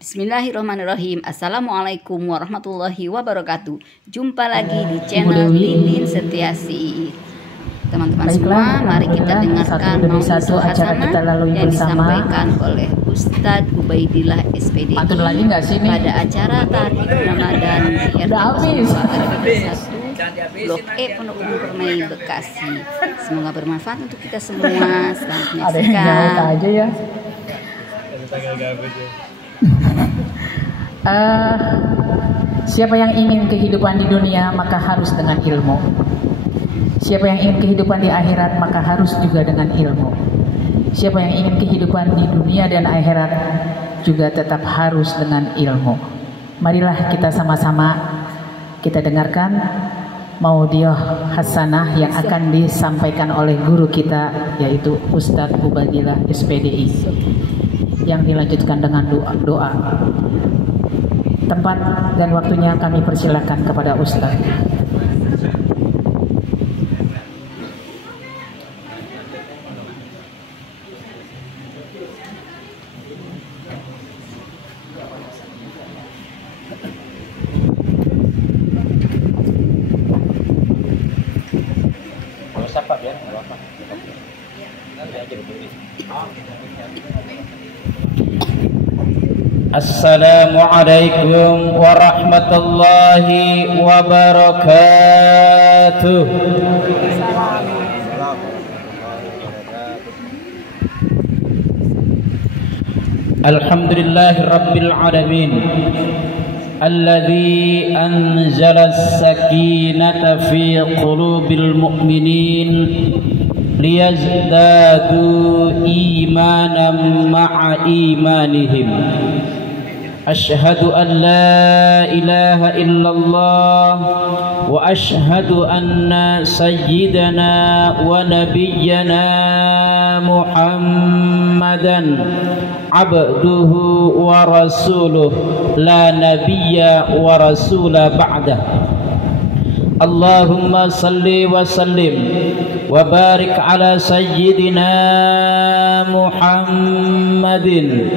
Bismillahirrahmanirrahim. Assalamualaikum warahmatullahi wabarakatuh. Jumpa lagi di channel Titin Setiasi. Teman-teman semua, mari kita dengarkan mau'izah hasanah yang disampaikan oleh Ustadz Ubaidillah SPD pada acara Tahlil Ramadan di RT 1 Blok E Pondok Umum Permai Bekasi. Semoga bermanfaat untuk kita semua. Selamat menyaksikan. Siapa yang ingin kehidupan di dunia maka harus dengan ilmu. Siapa yang ingin kehidupan di akhirat maka harus juga dengan ilmu. Siapa yang ingin kehidupan di dunia dan akhirat juga tetap harus dengan ilmu. Marilah kita sama-sama kita dengarkan maudhiah hasanah yang akan disampaikan oleh guru kita, yaitu Ustadz Ubaidillah SPDI, yang dilanjutkan dengan doa. Tempat dan waktunya kami persilakan kepada Ustadz. Assalamualaikum warahmatullahi wabarakatuh. Alhamdulillahi rabbil alamin, alladzi anzala as-sakinata fi qulubil mu'minin liyazdadu imanan ma'a imanihim. Ashhadu an la ilaha illallah wa ashhadu anna sayyidana wa nabiyyana Muhammadan abduhu wa rasuluh la nabiyya wa rasula ba'dah. Allahumma salli wa sallim wa barik ala sayyidina Muhammadin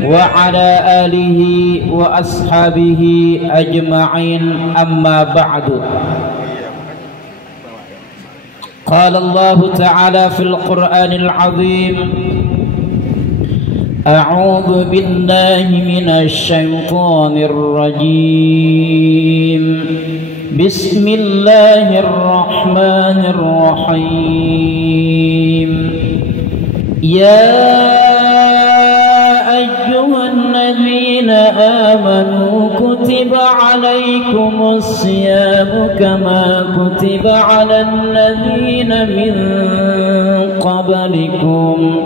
wa ala alihi wa ashabihi ajma'in, amma ba'du. Qala Allah ta'ala fil Qur'anil azim, a'udzu billahi minasy syaithanir rajim. Bismillahirrahmanirrahim. Ya ayyuhalladzina amanu kutiba alaikumus siyamu kama kutiba alal ladzina min qablikum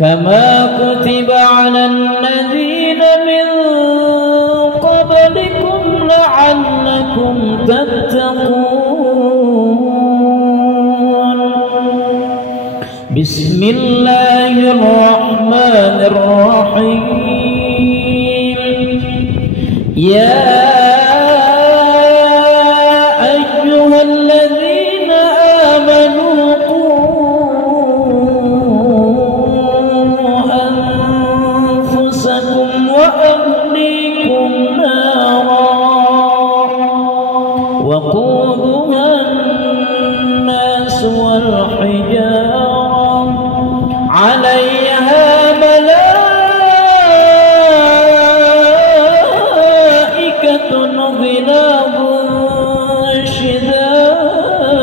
kama kutiba alal ladzina min qablikum la'allakum tattaqun. Bismillahirrahmanirrahim. Ya ayyuhalladzina amanu qu anfusakum wa ahlikum nara وقودها الناس والحجارة عليها ملائكة غلاظ شداد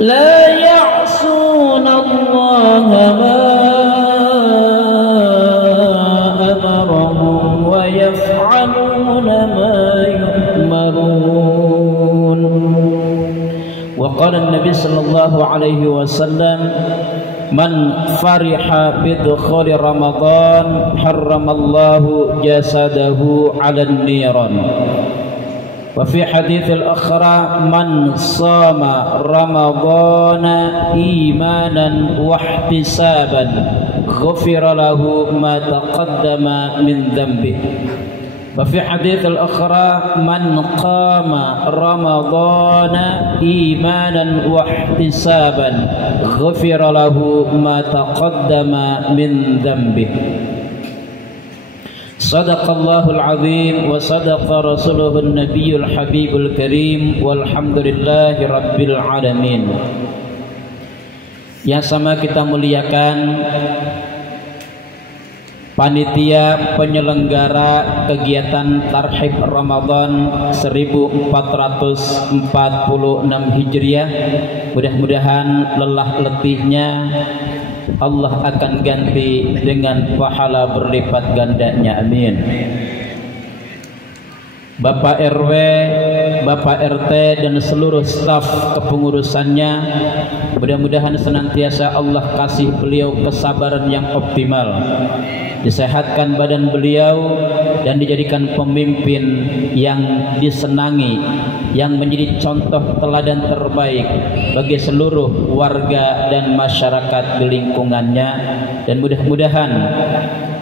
لا يعصون الله ما أمرهم ويفعلون ما يؤمرون. وقال النبي صلى الله عليه وسلم من فرح بدخول رمضان حرم الله جسده على النيران. وفي حديث الأخرى من صام رمضان إيمانا واحتسابا غفر له ما تقدم من ذنبه. وفي حديث الأخرى من قام رمضان إيمانا واحتسابا غفر له ما تقدم من ذنبه. صدق الله العظيم وصدق رسوله النبي الحبيب الكريم والحمد لله رب العالمين. Yang sama kita muliakan panitia penyelenggara kegiatan Tarhib Ramadan 1446 Hijriah. Mudah-mudahan lelah letihnya Allah akan ganti dengan pahala berlipat gandanya, amin. Bapak RW, Bapak RT dan seluruh staf kepengurusannya, mudah-mudahan senantiasa Allah kasih beliau kesabaran yang optimal, disehatkan badan beliau dan dijadikan pemimpin yang disenangi, yang menjadi contoh teladan terbaik bagi seluruh warga dan masyarakat di lingkungannya. Dan mudah-mudahan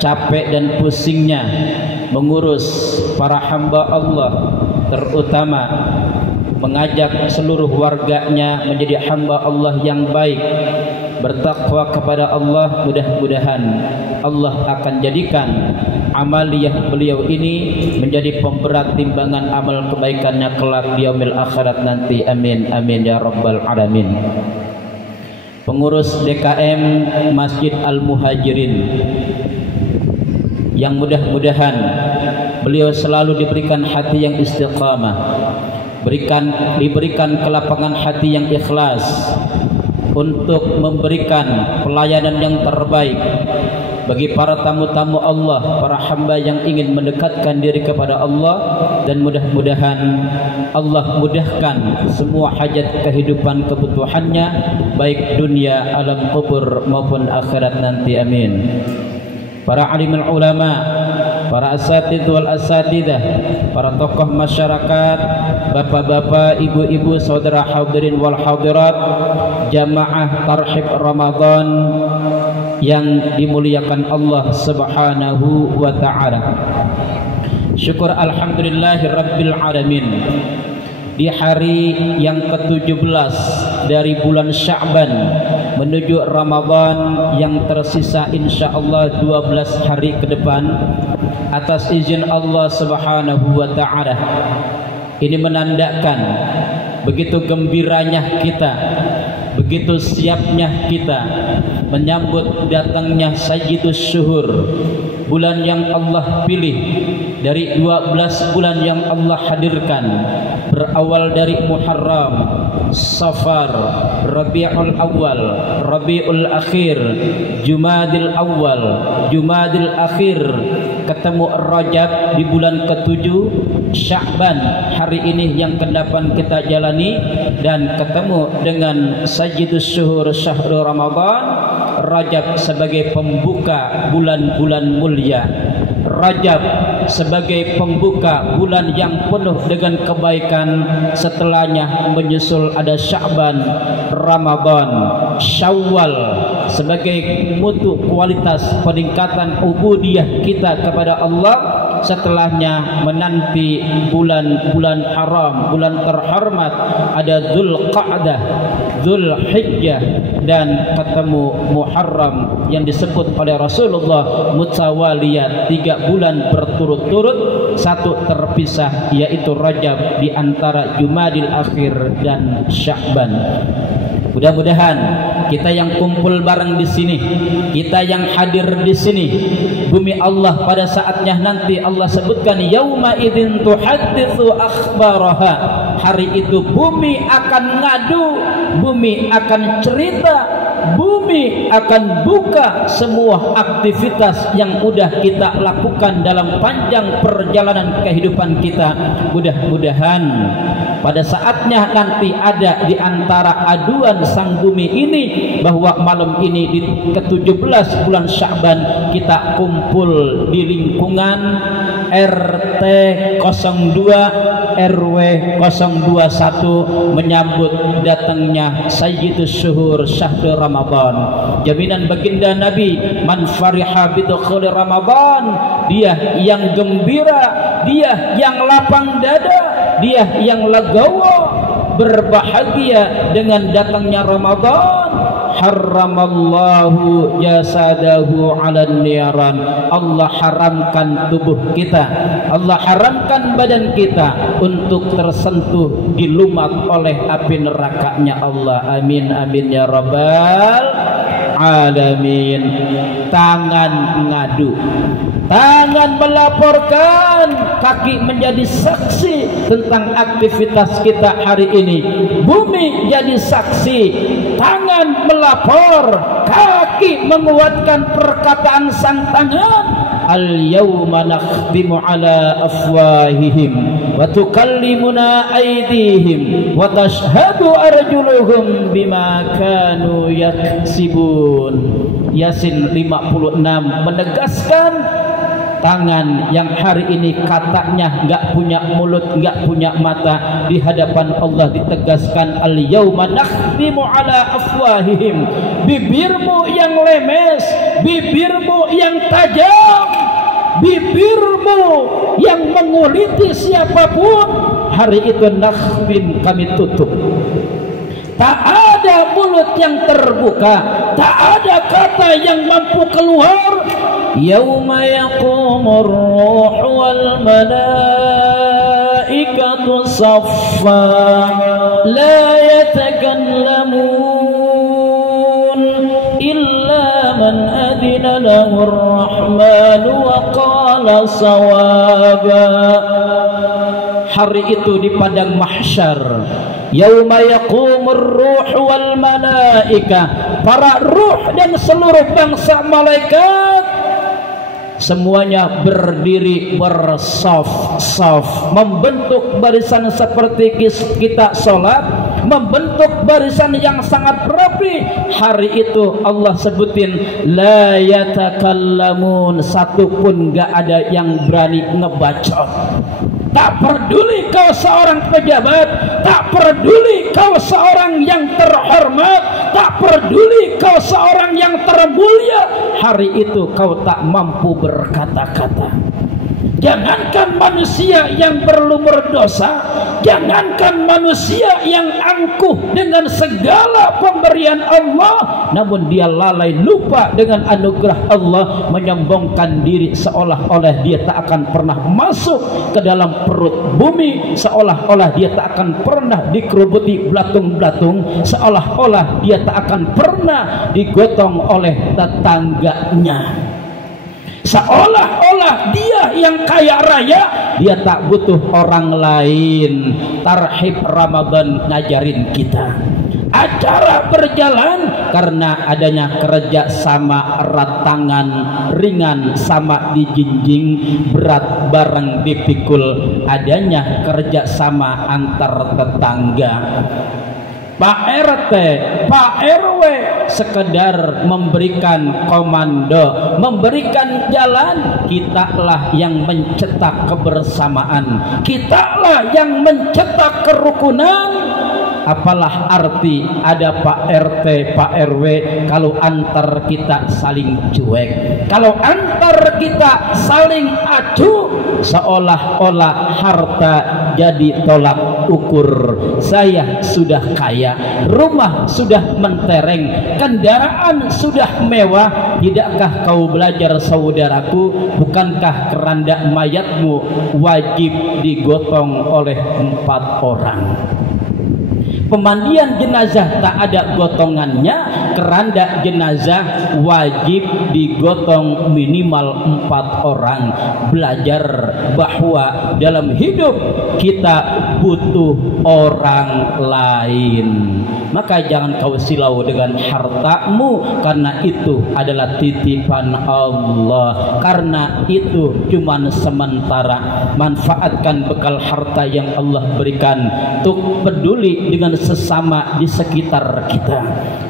capek dan pusingnya mengurus para hamba Allah, terutama mengajak seluruh warganya menjadi hamba Allah yang baik, bertakwa kepada Allah, mudah-mudahan Allah akan jadikan amaliyah beliau ini menjadi pemberat timbangan amal kebaikannya kelak di yaumil akhirat nanti, amin amin ya rabbal alamin. Pengurus DKM Masjid Al-Muhajirin, yang mudah-mudahan beliau selalu diberikan hati yang istiqamah, diberikan kelapangan hati yang ikhlas untuk memberikan pelayanan yang terbaik bagi para tamu-tamu Allah, para hamba yang ingin mendekatkan diri kepada Allah. Dan mudah-mudahan Allah mudahkan semua hajat kehidupan kebutuhannya, baik dunia, alam kubur maupun akhirat nanti, amin. Para alimul ulama, para asatidz wal asatidah, para tokoh masyarakat, bapak-bapak, ibu-ibu, saudara hadirin wal hadirat, jamaah Tarhib Ramadan yang dimuliakan Allah Subhanahu wa ta'ala. Syukur alhamdulillahi rabbil alamin. Di hari yang ke-17 dari bulan Sya'ban menuju Ramadan yang tersisa insyaallah 12 hari ke depan, atas izin Allah Subhanahu wa ta'ala, ini menandakan begitu gembiranya kita, begitu siapnya kita menyambut datangnya Sayyidus Syuhur, bulan yang Allah pilih dari 12 bulan yang Allah hadirkan, berawal dari Muharram, Safar, Rabiul Awal, Rabiul Akhir, Jumadil Awal, Jumadil Akhir, ketemu Rajab di bulan ke-7, Sya'ban hari ini yang ke-8 kita jalani, dan ketemu dengan Sayyidus Syuhur Syahrul Ramadan, Rajab sebagai pembuka bulan-bulan mulia, Rajab sebagai pembuka bulan yang penuh dengan kebaikan. Setelahnya menyusul ada Sya'ban, Ramadan, Syawal sebagai mutu kualitas peningkatan ubudiyah kita kepada Allah. Setelahnya menanti bulan-bulan haram, bulan terhormat, ada Dzulqa'dah, Dzulhijjah, dan ketemu Muharram yang disebut oleh Rasulullah mutawaliyat, 3 bulan berturut-turut, satu terpisah yaitu Rajab di antara Jumadil Akhir dan Sya'ban. Mudah-mudahan kita yang kumpul bareng di sini, kita yang hadir di sini, bumi Allah pada saatnya nanti Allah sebutkan yauma idzin tuhadditsu akhbaraha. Hari itu bumi akan ngadu, bumi akan cerita, bumi akan buka semua aktivitas yang udah kita lakukan dalam panjang perjalanan kehidupan kita. Mudah-mudahan pada saatnya nanti ada di antara aduan sang bumi ini bahwa malam ini di ke-17 bulan Sya'ban kita kumpul di lingkungan RT 02 RW 021 menyambut datangnya Sayyidus Syuhur Syahrul Ramadan. Jaminan baginda Nabi, man fariha bidukhuli Ramadan dia yang gembira, dia yang lapang dada, dia yang legowo, berbahagia dengan datangnya Ramadan. Haramallahu jasadahu 'alan niran. Allah haramkan tubuh kita, Allah haramkan badan kita untuk tersentuh, dilumat oleh api nerakanya Allah. Amin amin ya rabbal alamin. Tangan ngadu, tangan melaporkan, kaki menjadi saksi tentang aktivitas kita hari ini. Bumi jadi saksi, tangan melapor, kaki menguatkan perkataan sang tangan. Al-yawma nakhtimu ala afwahihim wa tukallimuna aydihim wa tashhadu arjuluhum bima kanu yaksibun. Yasin 56 menegaskan tangan yang hari ini katanya nggak punya mulut, nggak punya mata, di hadapan Allah ditegaskan al-yauma nakhtimu ala afwahihim. Bibirmu yang lemes, bibirmu yang tajam, bibirmu yang menguliti siapapun, hari itu nakhtim, kami tutup. Tak ada mulut yang terbuka, tak ada kata yang mampu keluar. Yauma yaqumur ruh wal malaikatu saffa la yatakallamun illa man adina lahur rahman wa qala sawaba. Hari itu di padang mahsyar, yauma yaqumur ruh wal malaika, para ruh dan seluruh bangsa malaikat semuanya berdiri bersaf-saf, membentuk barisan seperti kita sholat, membentuk barisan yang sangat rapi. Hari itu Allah sebutin la yatakallamun, satupun gak ada yang berani ngebacot. Tak peduli kau seorang pejabat, tak peduli kau seorang yang terhormat, tak peduli kau seorang yang termulia, hari itu kau tak mampu berkata-kata. Jangankan manusia yang berlumur dosa, jangankan manusia yang angkuh dengan segala pemberian Allah, namun dia lalai lupa dengan anugerah Allah, menyombongkan diri seolah-olah dia tak akan pernah masuk ke dalam perut bumi, seolah-olah dia tak akan pernah dikerubuti belatung-belatung, seolah-olah dia tak akan pernah digotong oleh tetangganya. Seolah-olah dia yang kaya raya, dia tak butuh orang lain. Tarhib Ramadan ngajarin kita, acara berjalan karena adanya kerja sama, erat tangan, ringan sama dijinjing, berat bareng dipikul, adanya kerja sama antar tetangga. Pak RT, Pak RW sekedar memberikan komando, memberikan jalan. Kitalah yang mencetak kebersamaan, kitalah yang mencetak kerukunan. Apalah arti ada Pak RT, Pak RW kalau antar kita saling cuek, kalau antar kita saling acuh, seolah-olah harta jadi tolak ukur. Saya sudah kaya, rumah sudah mentereng, kendaraan sudah mewah. Tidakkah kau belajar saudaraku, bukankah keranda mayatmu wajib digotong oleh 4 orang? Pemandian jenazah tak ada gotongannya, keranda jenazah wajib digotong minimal 4 orang. Belajar bahwa dalam hidup kita butuh orang lain. Maka jangan kau silau dengan hartamu, karena itu adalah titipan Allah, karena itu cuman sementara. Manfaatkan bekal harta yang Allah berikan untuk peduli dengan sesama di sekitar kita.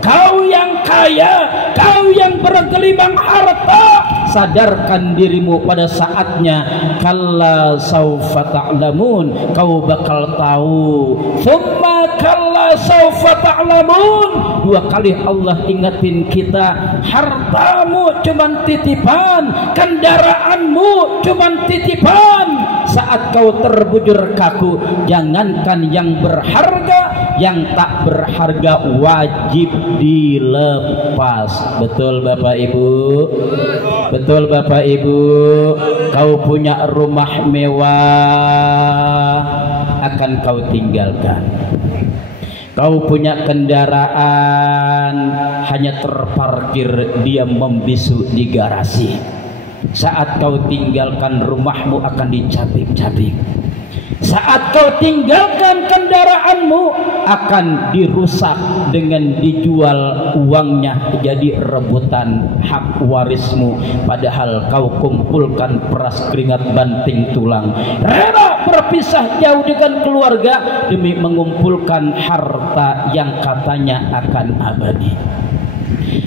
Kau yang kaya, kau yang bergelimang harta, sadarkan dirimu pada saatnya. Kalla saufa ta'lamun, kau bakal tahu. Tsumma kalla saufa ta'lamun. Dua kali Allah ingetin kita, hartamu cuman titipan, kendaraanmu cuman titipan. Saat kau terbujur kaku, jangankan yang berharga, yang tak berharga wajib dilepas. Betul Bapak Ibu? Betul Bapak Ibu? Kau punya rumah mewah, akan kau tinggalkan. Kau punya kendaraan, hanya terparkir, dia membisu di garasi. Saat kau tinggalkan, rumahmu akan dicabik-cabik. Saat kau tinggalkan, kendaraanmu akan dirusak dengan dijual, uangnya jadi rebutan hak warismu. Padahal kau kumpulkan peras keringat banting tulang, rela berpisah jauh dengan keluarga demi mengumpulkan harta yang katanya akan abadi.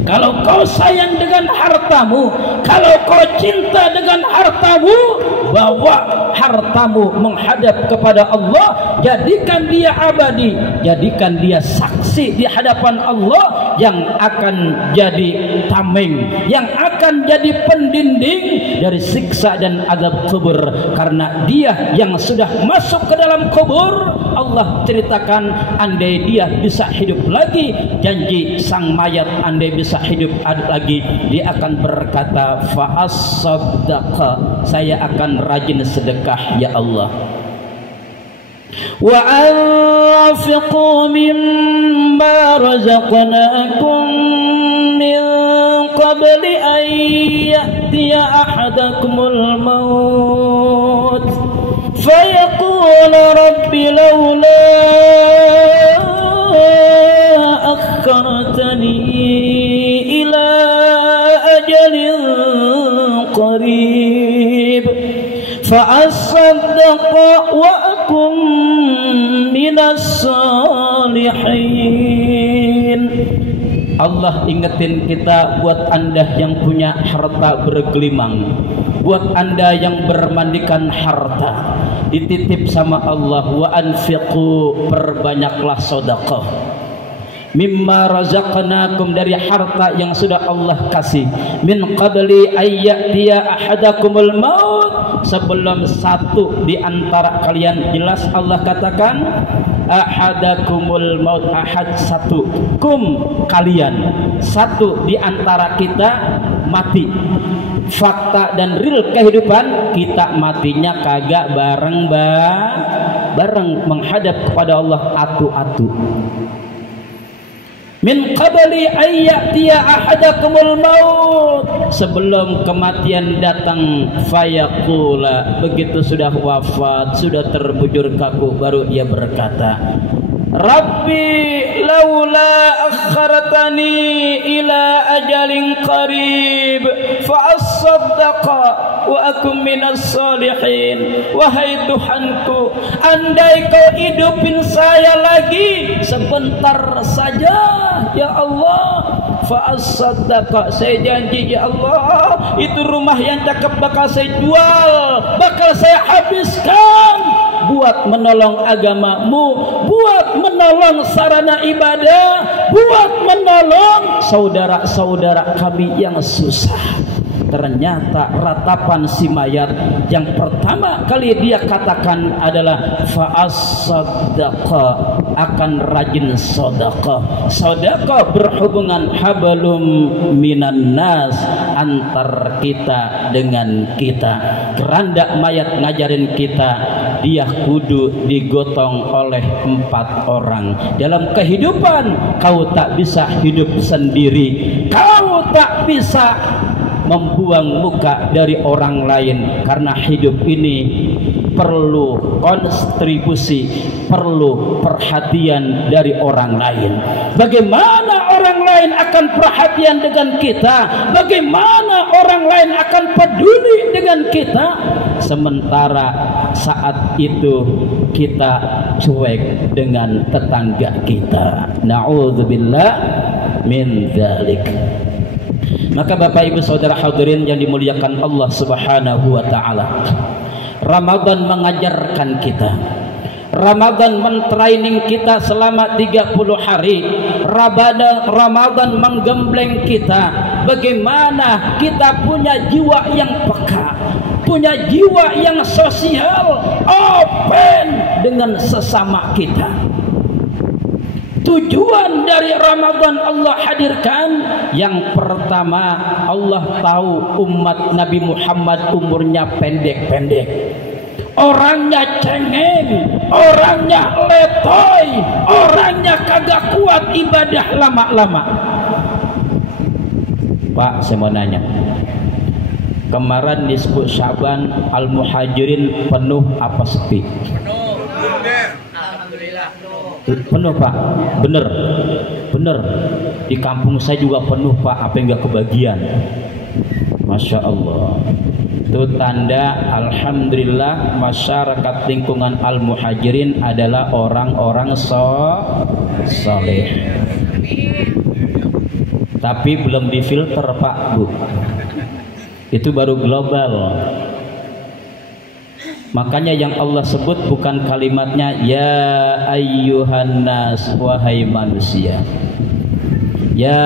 Kalau kau sayang dengan hartamu, kalau kau cinta dengan hartamu, bawa hartamu menghadap kepada Allah, jadikan dia abadi, jadikan dia saksi di hadapan Allah yang akan jadi tameng, yang akan jadi pendinding dari siksa dan azab kubur. Karena dia yang sudah masuk ke dalam kubur, Allah ceritakan, andai dia bisa hidup lagi, janji sang mayat andai bisa hidup lagi, dia akan berkata, fa'as-saddaqa, saya akan rajin sedekah ya Allah. Wa anfiqu mimma razaqnakum min qabli an ya'tiya ahadakumul maut fayaqul rabbi lawla akhartani ila ajalin qarib fa'asaddaqa wa akum minas salihin. Allah ingetin kita, buat Anda yang punya harta bergelimang, buat Anda yang bermandikan harta, dititip sama Allah, wa anfiqu, perbanyaklah sedekah. Mimma razaqnakum, dari harta yang sudah Allah kasih, min qabli ayyatiya ahadakumul maut, sebelum satu di antara kalian, jelas Allah katakan ahadakumul maut, ahad satu, kum kalian, satu di antara kita mati. Fakta dan real kehidupan, kita matinya kagak bareng menghadap kepada Allah atu-atu. Min qabli ayyatiya ahadakumul maut, sebelum kematian datang, fayaqula, begitu sudah wafat, sudah terbujur kaku, baru dia berkata, Rabbi laula akhartani ila ajalin qarib fa'asaddaqa wa akum minas salihin. Wahai Tuhanku, andai kau hidupin saya lagi sebentar saja ya Allah, fa'asaddaqa, saya janji ya Allah, itu rumah yang cakep bakal saya jual, bakal saya habiskan buat menolong agamamu, buat menolong sarana ibadah, buat menolong saudara-saudara kami yang susah. Ternyata ratapan si mayat yang pertama kali dia katakan adalah fa'as-saddaqa, akan rajin sedekah. Sedekah berhubungan hablum minan nas, antar kita dengan kita. Keranda mayat ngajarin kita, dia kudu digotong oleh 4 orang. Dalam kehidupan kau tak bisa hidup sendiri, kau tak bisa membuang muka dari orang lain, karena hidup ini perlu kontribusi, perlu perhatian dari orang lain. Bagaimana orang lain akan perhatian dengan kita? Bagaimana orang lain akan peduli dengan kita? Sementara saat itu kita cuek dengan tetangga kita. Na'udzubillah min dzalik. Maka Bapak Ibu Saudara hadirin yang dimuliakan Allah Subhanahu wa taala, Ramadan mengajarkan kita, Ramadan mentraining kita selama 30 hari. Ramadan menggembleng kita bagaimana kita punya jiwa yang peka, punya jiwa yang sosial, open dengan sesama kita. Tujuan dari Ramadan Allah hadirkan, yang pertama, Allah tahu umat Nabi Muhammad umurnya pendek-pendek, orangnya cengeng, orangnya letoy, orangnya kagak kuat ibadah lama-lama. Pak, saya mau nanya, kemarin nisfu Syaban Al-Muhajirin penuh apa sepi? Penuh Pak, bener di kampung saya juga penuh Pak, apa yang nggak kebagian? Masya Allah, itu tanda alhamdulillah masyarakat lingkungan Al-Muhajirin adalah orang-orang soleh. Tapi belum difilter Pak Bu, itu baru global. Makanya yang Allah sebut bukan kalimatnya ya ayyuhan nas, wahai manusia, ya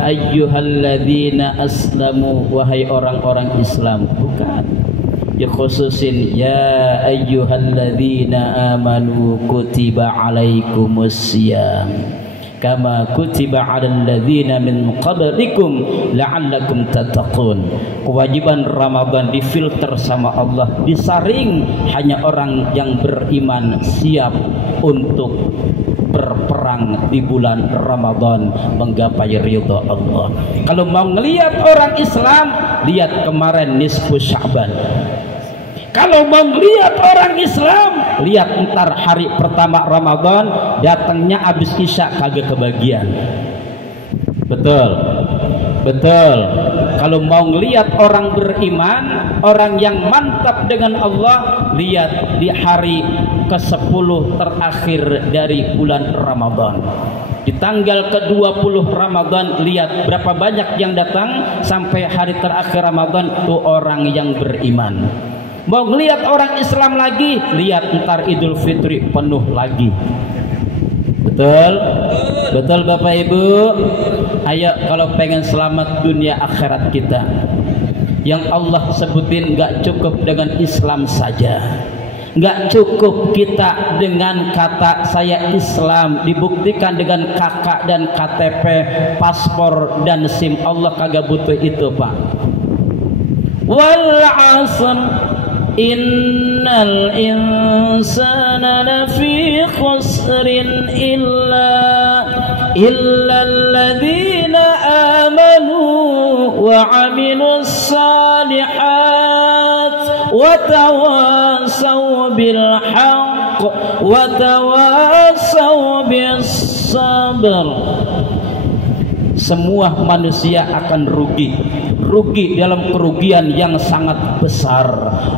ayyuhalladzina aslamu, wahai orang-orang Islam, bukan. Dikhususin ya ayyuhalladzina amanu kutiba alaikumusiyam kama kutiba 'alal ladzina min qablikum la'allakum tattaqun. Kewajiban Ramadan difilter sama Allah, disaring hanya orang yang beriman siap untuk berperang di bulan Ramadan menggapai ridha Allah. Kalau mau ngelihat orang Islam, lihat kemarin nisfu Sya'ban. Kalau mau lihat orang Islam, lihat entar hari pertama Ramadan, datangnya habis Isya kagak kebagian. Betul. Kalau mau lihat orang beriman, orang yang mantap dengan Allah, lihat di hari ke-10 terakhir dari bulan Ramadan. Di tanggal ke-20 Ramadan, lihat berapa banyak yang datang sampai hari terakhir Ramadan, itu orang yang beriman. Mau ngelihat orang Islam lagi, lihat ntar Idul Fitri penuh lagi. Betul Bapak Ibu. Ayo kalau pengen selamat dunia akhirat kita, yang Allah sebutin gak cukup dengan Islam saja, gak cukup kita dengan kata saya Islam, dibuktikan dengan kakak dan KTP, paspor dan SIM. Allah kagak butuh itu Pak. Wal 'asr innal insana lafi khusrin illa alladzina amanu wa 'amilus salihat wa tawassaw bil haqq wa tawassaw bis sabr. Semua manusia akan rugi dalam kerugian yang sangat besar,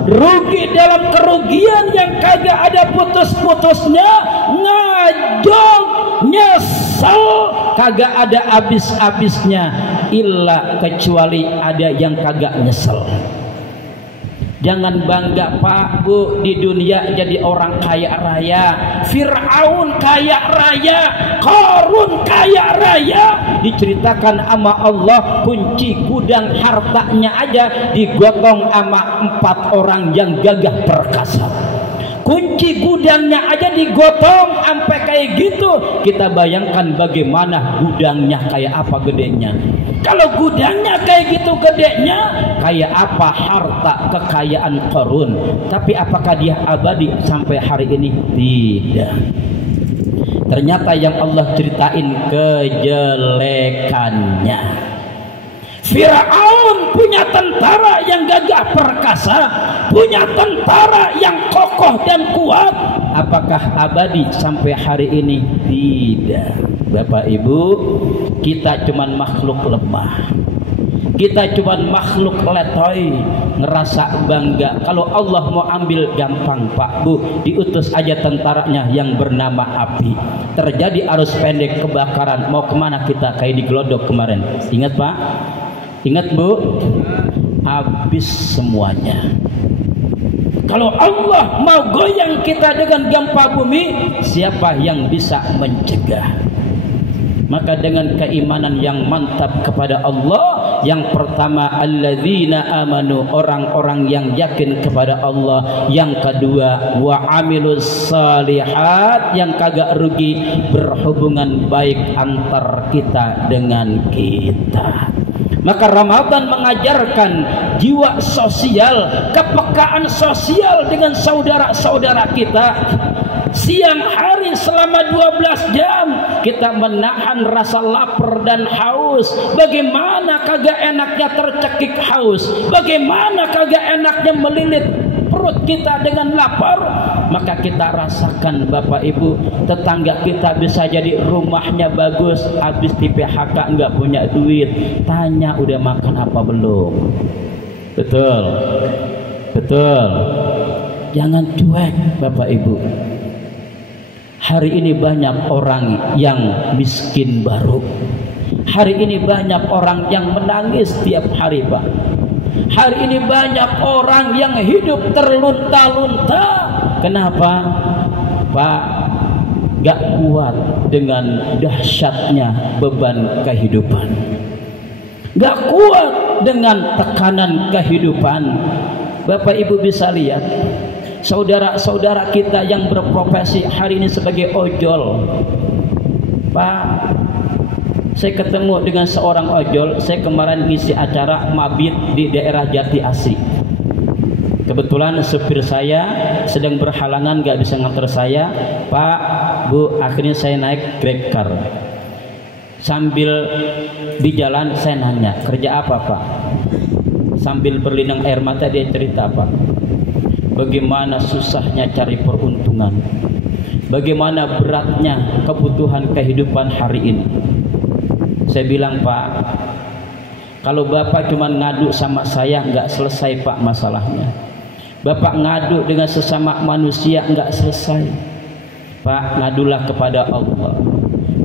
rugi dalam kerugian yang kagak ada putus-putusnya, ngajong, nyesel, kagak ada habis-habisnya, illa kecuali ada yang kagak nyesel. Jangan bangga Pak Bu di dunia jadi orang kaya raya. Fir'aun kaya raya, Qarun kaya raya. Diceritakan sama Allah, kunci gudang hartanya aja digotong sama 4 orang yang gagah perkasa. Kunci gudangnya aja digotong sampai kayak gitu. Kita bayangkan bagaimana gudangnya kayak apa gedenya. Kalau gudangnya kayak gitu gedenya, kayak apa harta kekayaan Qarun. Tapi apakah dia abadi sampai hari ini? Tidak. Ternyata yang Allah ceritain kejelekannya. Firaun punya tentara yang gagah perkasa, punya tentara yang kokoh dan kuat. Apakah abadi sampai hari ini? Tidak. Bapak Ibu, kita cuman makhluk lemah. Kita cuman makhluk letoy, ngerasa bangga. Kalau Allah mau ambil gampang Pak Bu, diutus aja tentaranya yang bernama api. Terjadi arus pendek kebakaran, mau kemana kita? Kayak di Glodok kemarin. Ingat Pak? Ingat Bu? Habis semuanya. Kalau Allah mau goyang kita dengan gempa bumi, siapa yang bisa mencegah? Maka dengan keimanan yang mantap kepada Allah, yang pertama alladzina amanu, orang-orang yang yakin kepada Allah. Yang kedua wa amilus salihat, yang kagak rugi berhubungan baik antar kita dengan kita. Maka Ramadan mengajarkan jiwa sosial, kepekaan sosial dengan saudara-saudara kita. Siang hari selama 12 jam kita menahan rasa lapar dan haus. Bagaimana kagak enaknya tercekik haus, bagaimana kagak enaknya melilit perut kita dengan lapar. Maka kita rasakan Bapak Ibu, tetangga kita bisa jadi rumahnya bagus, habis di PHK nggak punya duit, tanya udah makan apa belum. Betul, betul. Jangan cuek Bapak Ibu. Hari ini banyak orang yang miskin baru. Hari ini banyak orang yang menangis tiap hari Pak. Hari ini banyak orang yang hidup terlunta-lunta. Kenapa? Pak, gak kuat dengan dahsyatnya beban kehidupan, gak kuat dengan tekanan kehidupan. Bapak Ibu bisa lihat saudara-saudara kita yang berprofesi hari ini sebagai ojol. Pak, saya ketemu dengan seorang ojol. Saya kemarin ngisi acara mabit di daerah Jati Asih. Kebetulan supir saya sedang berhalangan, gak bisa nganter saya. Pak, Bu, akhirnya saya naik Grab car. Sambil di jalan saya nanya, kerja apa Pak? Sambil berlinang air mata dia cerita Pak, bagaimana susahnya cari peruntungan, bagaimana beratnya kebutuhan kehidupan hari ini. Saya bilang Pak, kalau Bapak cuma ngadu sama saya nggak selesai Pak masalahnya. Bapak ngadu dengan sesama manusia nggak selesai Pak, ngadulah kepada Allah.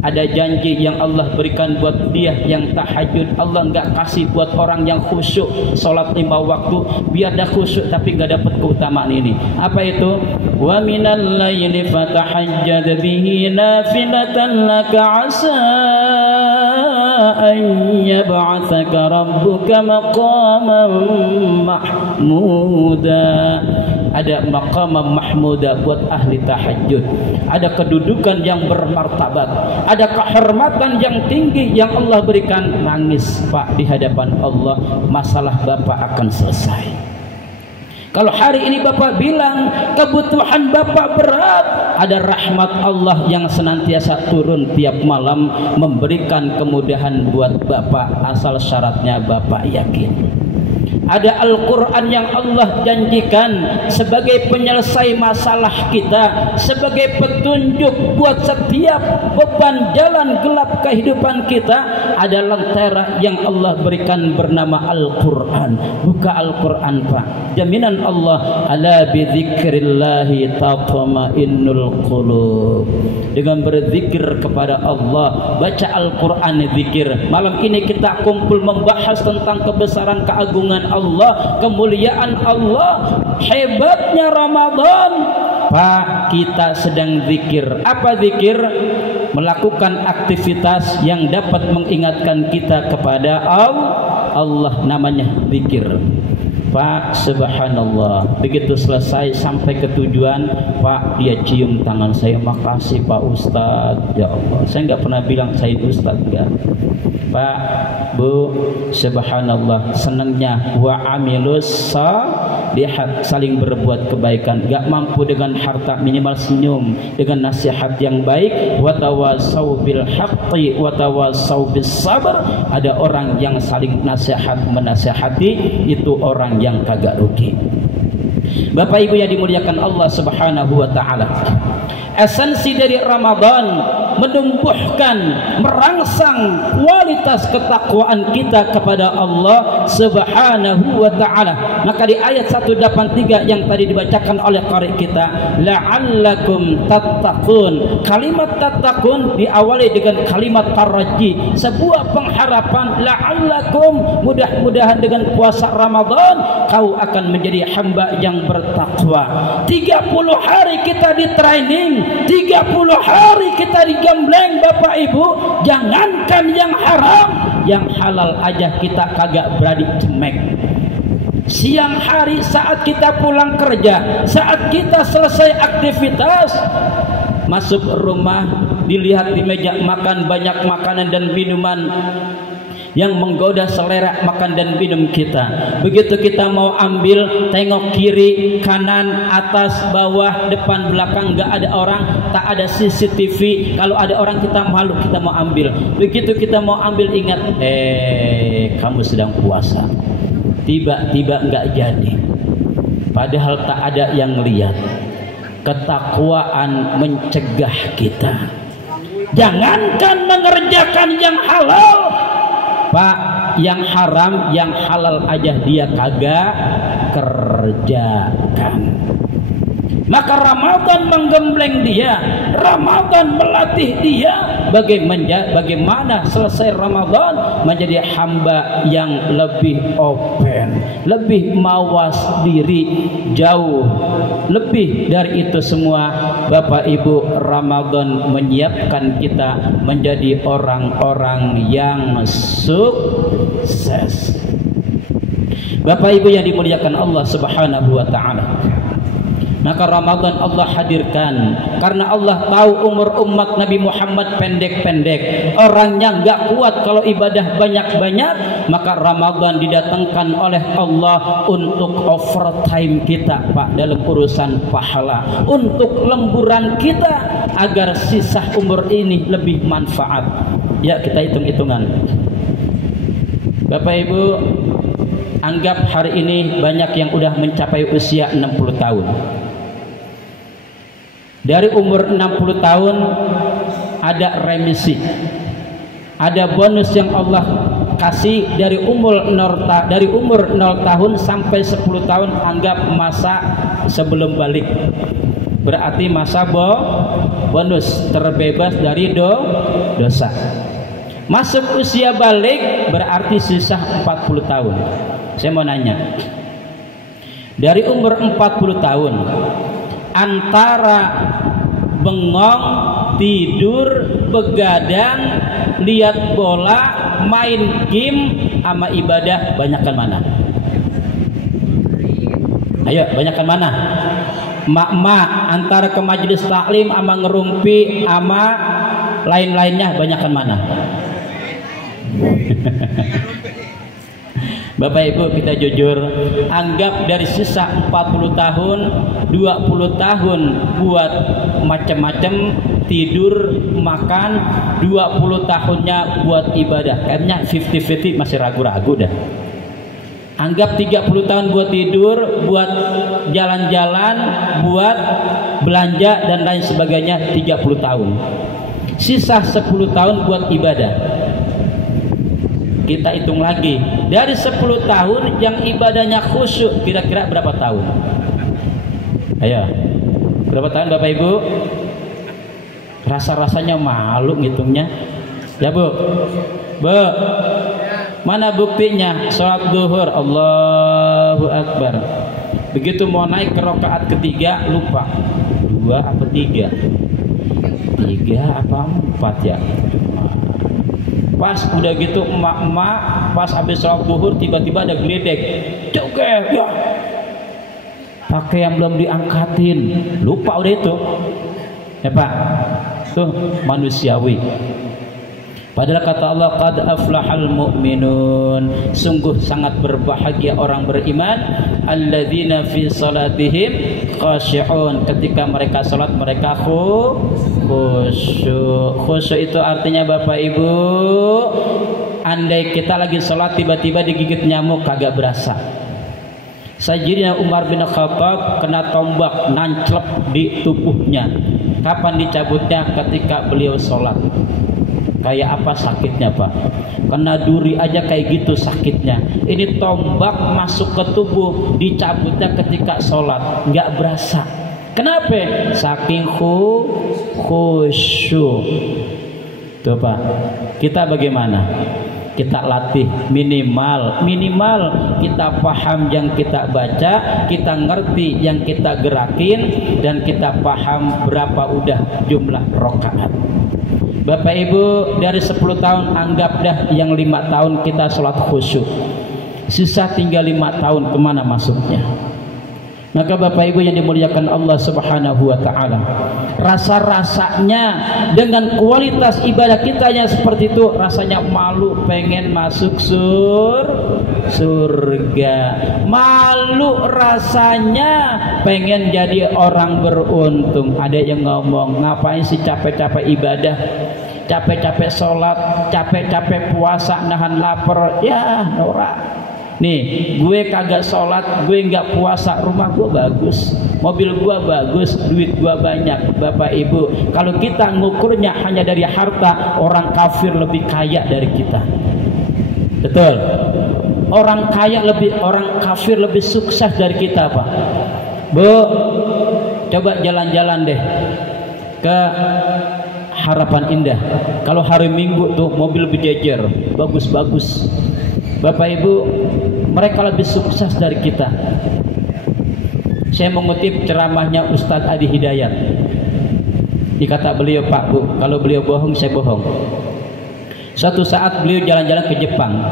Ada janji yang Allah berikan buat dia yang tahajud, Allah nggak kasih buat orang yang khusyuk sholat 5 waktu. Biar dah khusyuk tapi nggak dapat keutamaan ini. Apa itu? Wa minal laili fatahajjad bihi nafilatan laka asa an yab'atsaka rabbuka maqaman mahmuda. Ada maqam mahmuda buat ahli tahajud. Ada kedudukan yang bermartabat, ada kehormatan yang tinggi yang Allah berikan. Nangis Pak di hadapan Allah, masalah Bapak akan selesai. Kalau hari ini Bapak bilang kebutuhan Bapak berat, ada rahmat Allah yang senantiasa turun tiap malam memberikan kemudahan buat Bapak, asal syaratnya Bapak yakin. Ada Al-Quran yang Allah janjikan sebagai penyelesai masalah kita, sebagai petunjuk buat setiap beban jalan gelap kehidupan kita. Ada lentera yang Allah berikan bernama Al-Quran. Buka Al-Quran Pak, jaminan Allah, ala bidzikrillahi tatma'innul qulub. Dengan berzikir kepada Allah, baca Al-Quran zikir. Malam ini kita kumpul membahas tentang kebesaran keagungan Allah, kemuliaan Allah, hebatnya Ramadan. Pak, kita sedang zikir. Apa zikir? Melakukan aktivitas yang dapat mengingatkan kita kepada Allah, namanya zikir. Pak, subhanallah, begitu selesai sampai ke tujuan, Pak, dia cium tangan saya, makasih Pak Ustadz. Ya Allah, saya nggak pernah bilang saya Ustadz, enggak. Pak, Bu, subhanallah, senangnya wa amilus salihat, saling berbuat kebaikan, gak mampu dengan harta minimal senyum, dengan nasihat yang baik, wa tawasau bil haqqi wa tawasau bis sabr. Ada orang yang saling nasihat menasihati, itu orang yang kagak rugi. Bapak Ibu yang dimuliakan Allah Subhanahu wa taala, esensi dari Ramadan menumbuhkan, merangsang kualitas ketakwaan kita kepada Allah Subhanahu wa taala. Maka di ayat 183 yang tadi dibacakan oleh qari kita, la'allakum tattaqun. Kalimat tattaqun diawali dengan kalimat taraji, sebuah pengharapan. La'allakum, mudah-mudahan dengan puasa Ramadan kau akan menjadi hamba yang bertakwa. 30 hari kita di training, 30 hari kita digembleng Bapak Ibu. Jangankan yang haram, yang halal aja kita kagak berani cemek. Siang hari saat kita pulang kerja, saat kita selesai aktivitas, masuk rumah, dilihat di meja makan banyak makanan dan minuman yang menggoda selera makan dan minum kita. Begitu kita mau ambil, tengok kiri, kanan, atas, bawah, depan, belakang, nggak ada orang, tak ada CCTV. Kalau ada orang kita malu, kita mau ambil. Begitu kita mau ambil, ingat, kamu sedang puasa. Tiba-tiba nggak jadi. Padahal tak ada yang lihat. Ketakwaan mencegah kita. Jangankan mengerjakan yang halal, Pak, yang haram, yang halal aja dia kagak kerjakan. Maka Ramadan menggembleng dia, Ramadan melatih dia bagaimana selesai Ramadan menjadi hamba yang lebih open, lebih mawas diri, jauh lebih dari itu semua. Bapak Ibu, Ramadan menyiapkan kita menjadi orang-orang yang sukses. Bapak Ibu yang dimuliakan Allah Subhanahu wa taala, maka Ramadan Allah hadirkan karena Allah tahu umur umat Nabi Muhammad pendek-pendek, orangnya nggak kuat kalau ibadah banyak-banyak. Maka Ramadan didatangkan oleh Allah untuk overtime kita, Pak, dalam urusan pahala, untuk lemburan kita agar sisa umur ini lebih manfaat. Ya, kita hitung-hitungan. Bapak Ibu, anggap hari ini banyak yang udah mencapai usia 60 tahun. Dari umur 60 tahun ada remisi, ada bonus yang Allah kasih dari umur 0 tahun sampai 10 tahun. Anggap masa sebelum balik, berarti masa bonus, terbebas dari dosa. Masuk usia balik berarti sisa 40 tahun. Saya mau nanya, dari umur 40 tahun antara bengong, tidur, begadang, lihat bola, main game, sama ibadah, banyakkan mana? Ayo, banyakkan mana? Mak-mak, antara ke majelis taklim sama ngerumpi sama lain-lainnya, banyakkan mana? Bapak Ibu, kita jujur, anggap dari sisa 40 tahun, 20 tahun buat macam-macam, tidur, makan, 20 tahunnya buat ibadah. Kayaknya 50-50, masih ragu-ragu dah. Anggap 30 tahun buat tidur, buat jalan-jalan, buat belanja dan lain sebagainya, 30 tahun. Sisa 10 tahun buat ibadah. Kita hitung lagi, dari 10 tahun yang ibadahnya khusyuk, kira-kira berapa tahun? Ayo, berapa tahun Bapak Ibu? Rasa-rasanya malu ngitungnya. Ya Bu, mana buktinya? Sholat duhur, Allahu Akbar. Begitu mau naik ke rakaat ketiga, lupa 2 apa 3? 3 apa 4 ya? Pas udah gitu emak-emak pas habis sholat zuhur tiba-tiba ada geledek, cuk, ya pakai yang belum diangkatin, lupa udah itu ya Pak, tuh manusiawi. Padahal kata Allah, qad aflahal mu'minun, sungguh sangat berbahagia orang beriman, alladzina fi salatihim khashi'un, ketika mereka salat mereka khusyuk. Khusyuk itu artinya Bapak Ibu, andai kita lagi salat tiba-tiba digigit nyamuk kagak berasa. Sayyidina Umar bin Khattab kena tombak nanclep di tubuhnya. Kapan dicabutnya? Ketika beliau sholat. Kayak apa sakitnya Pak? Kena duri aja kayak gitu sakitnya. Ini tombak masuk ke tubuh, dicabutnya ketika sholat, nggak berasa. Kenapa? Saking khusyuk. Tuh Pak, kita bagaimana? Kita latih minimal kita paham yang kita baca, kita ngerti yang kita gerakin, dan kita paham berapa udah jumlah rakaat. Bapak Ibu, dari 10 tahun anggap dah yang 5 tahun kita sholat khusyuk, sisa tinggal 5 tahun kemana masuknya? Maka Bapak Ibu yang dimuliakan Allah Subhanahu wa ta'ala, rasa-rasanya dengan kualitas ibadah kita yang seperti itu, rasanya malu pengen masuk surga, malu rasanya pengen jadi orang beruntung. Ada yang ngomong, ngapain sih capek-capek ibadah, capek-capek sholat, capek-capek puasa nahan lapar, ya norak. Nih, gue kagak sholat, gue nggak puasa, rumah gue bagus, mobil gue bagus, duit gue banyak. Bapak Ibu, kalau kita ngukurnya hanya dari harta, orang kafir lebih kaya dari kita. Betul? Orang kafir lebih sukses dari kita, Pak. Bu, coba jalan-jalan deh ke Harapan Indah. Kalau hari Minggu tuh mobil berjejer, bagus-bagus. Bapak Ibu, mereka lebih sukses dari kita. Saya mengutip ceramahnya Ustadz Adi Hidayat. Dikata beliau, Pak Bu, kalau beliau bohong saya bohong. Suatu saat beliau jalan-jalan ke Jepang.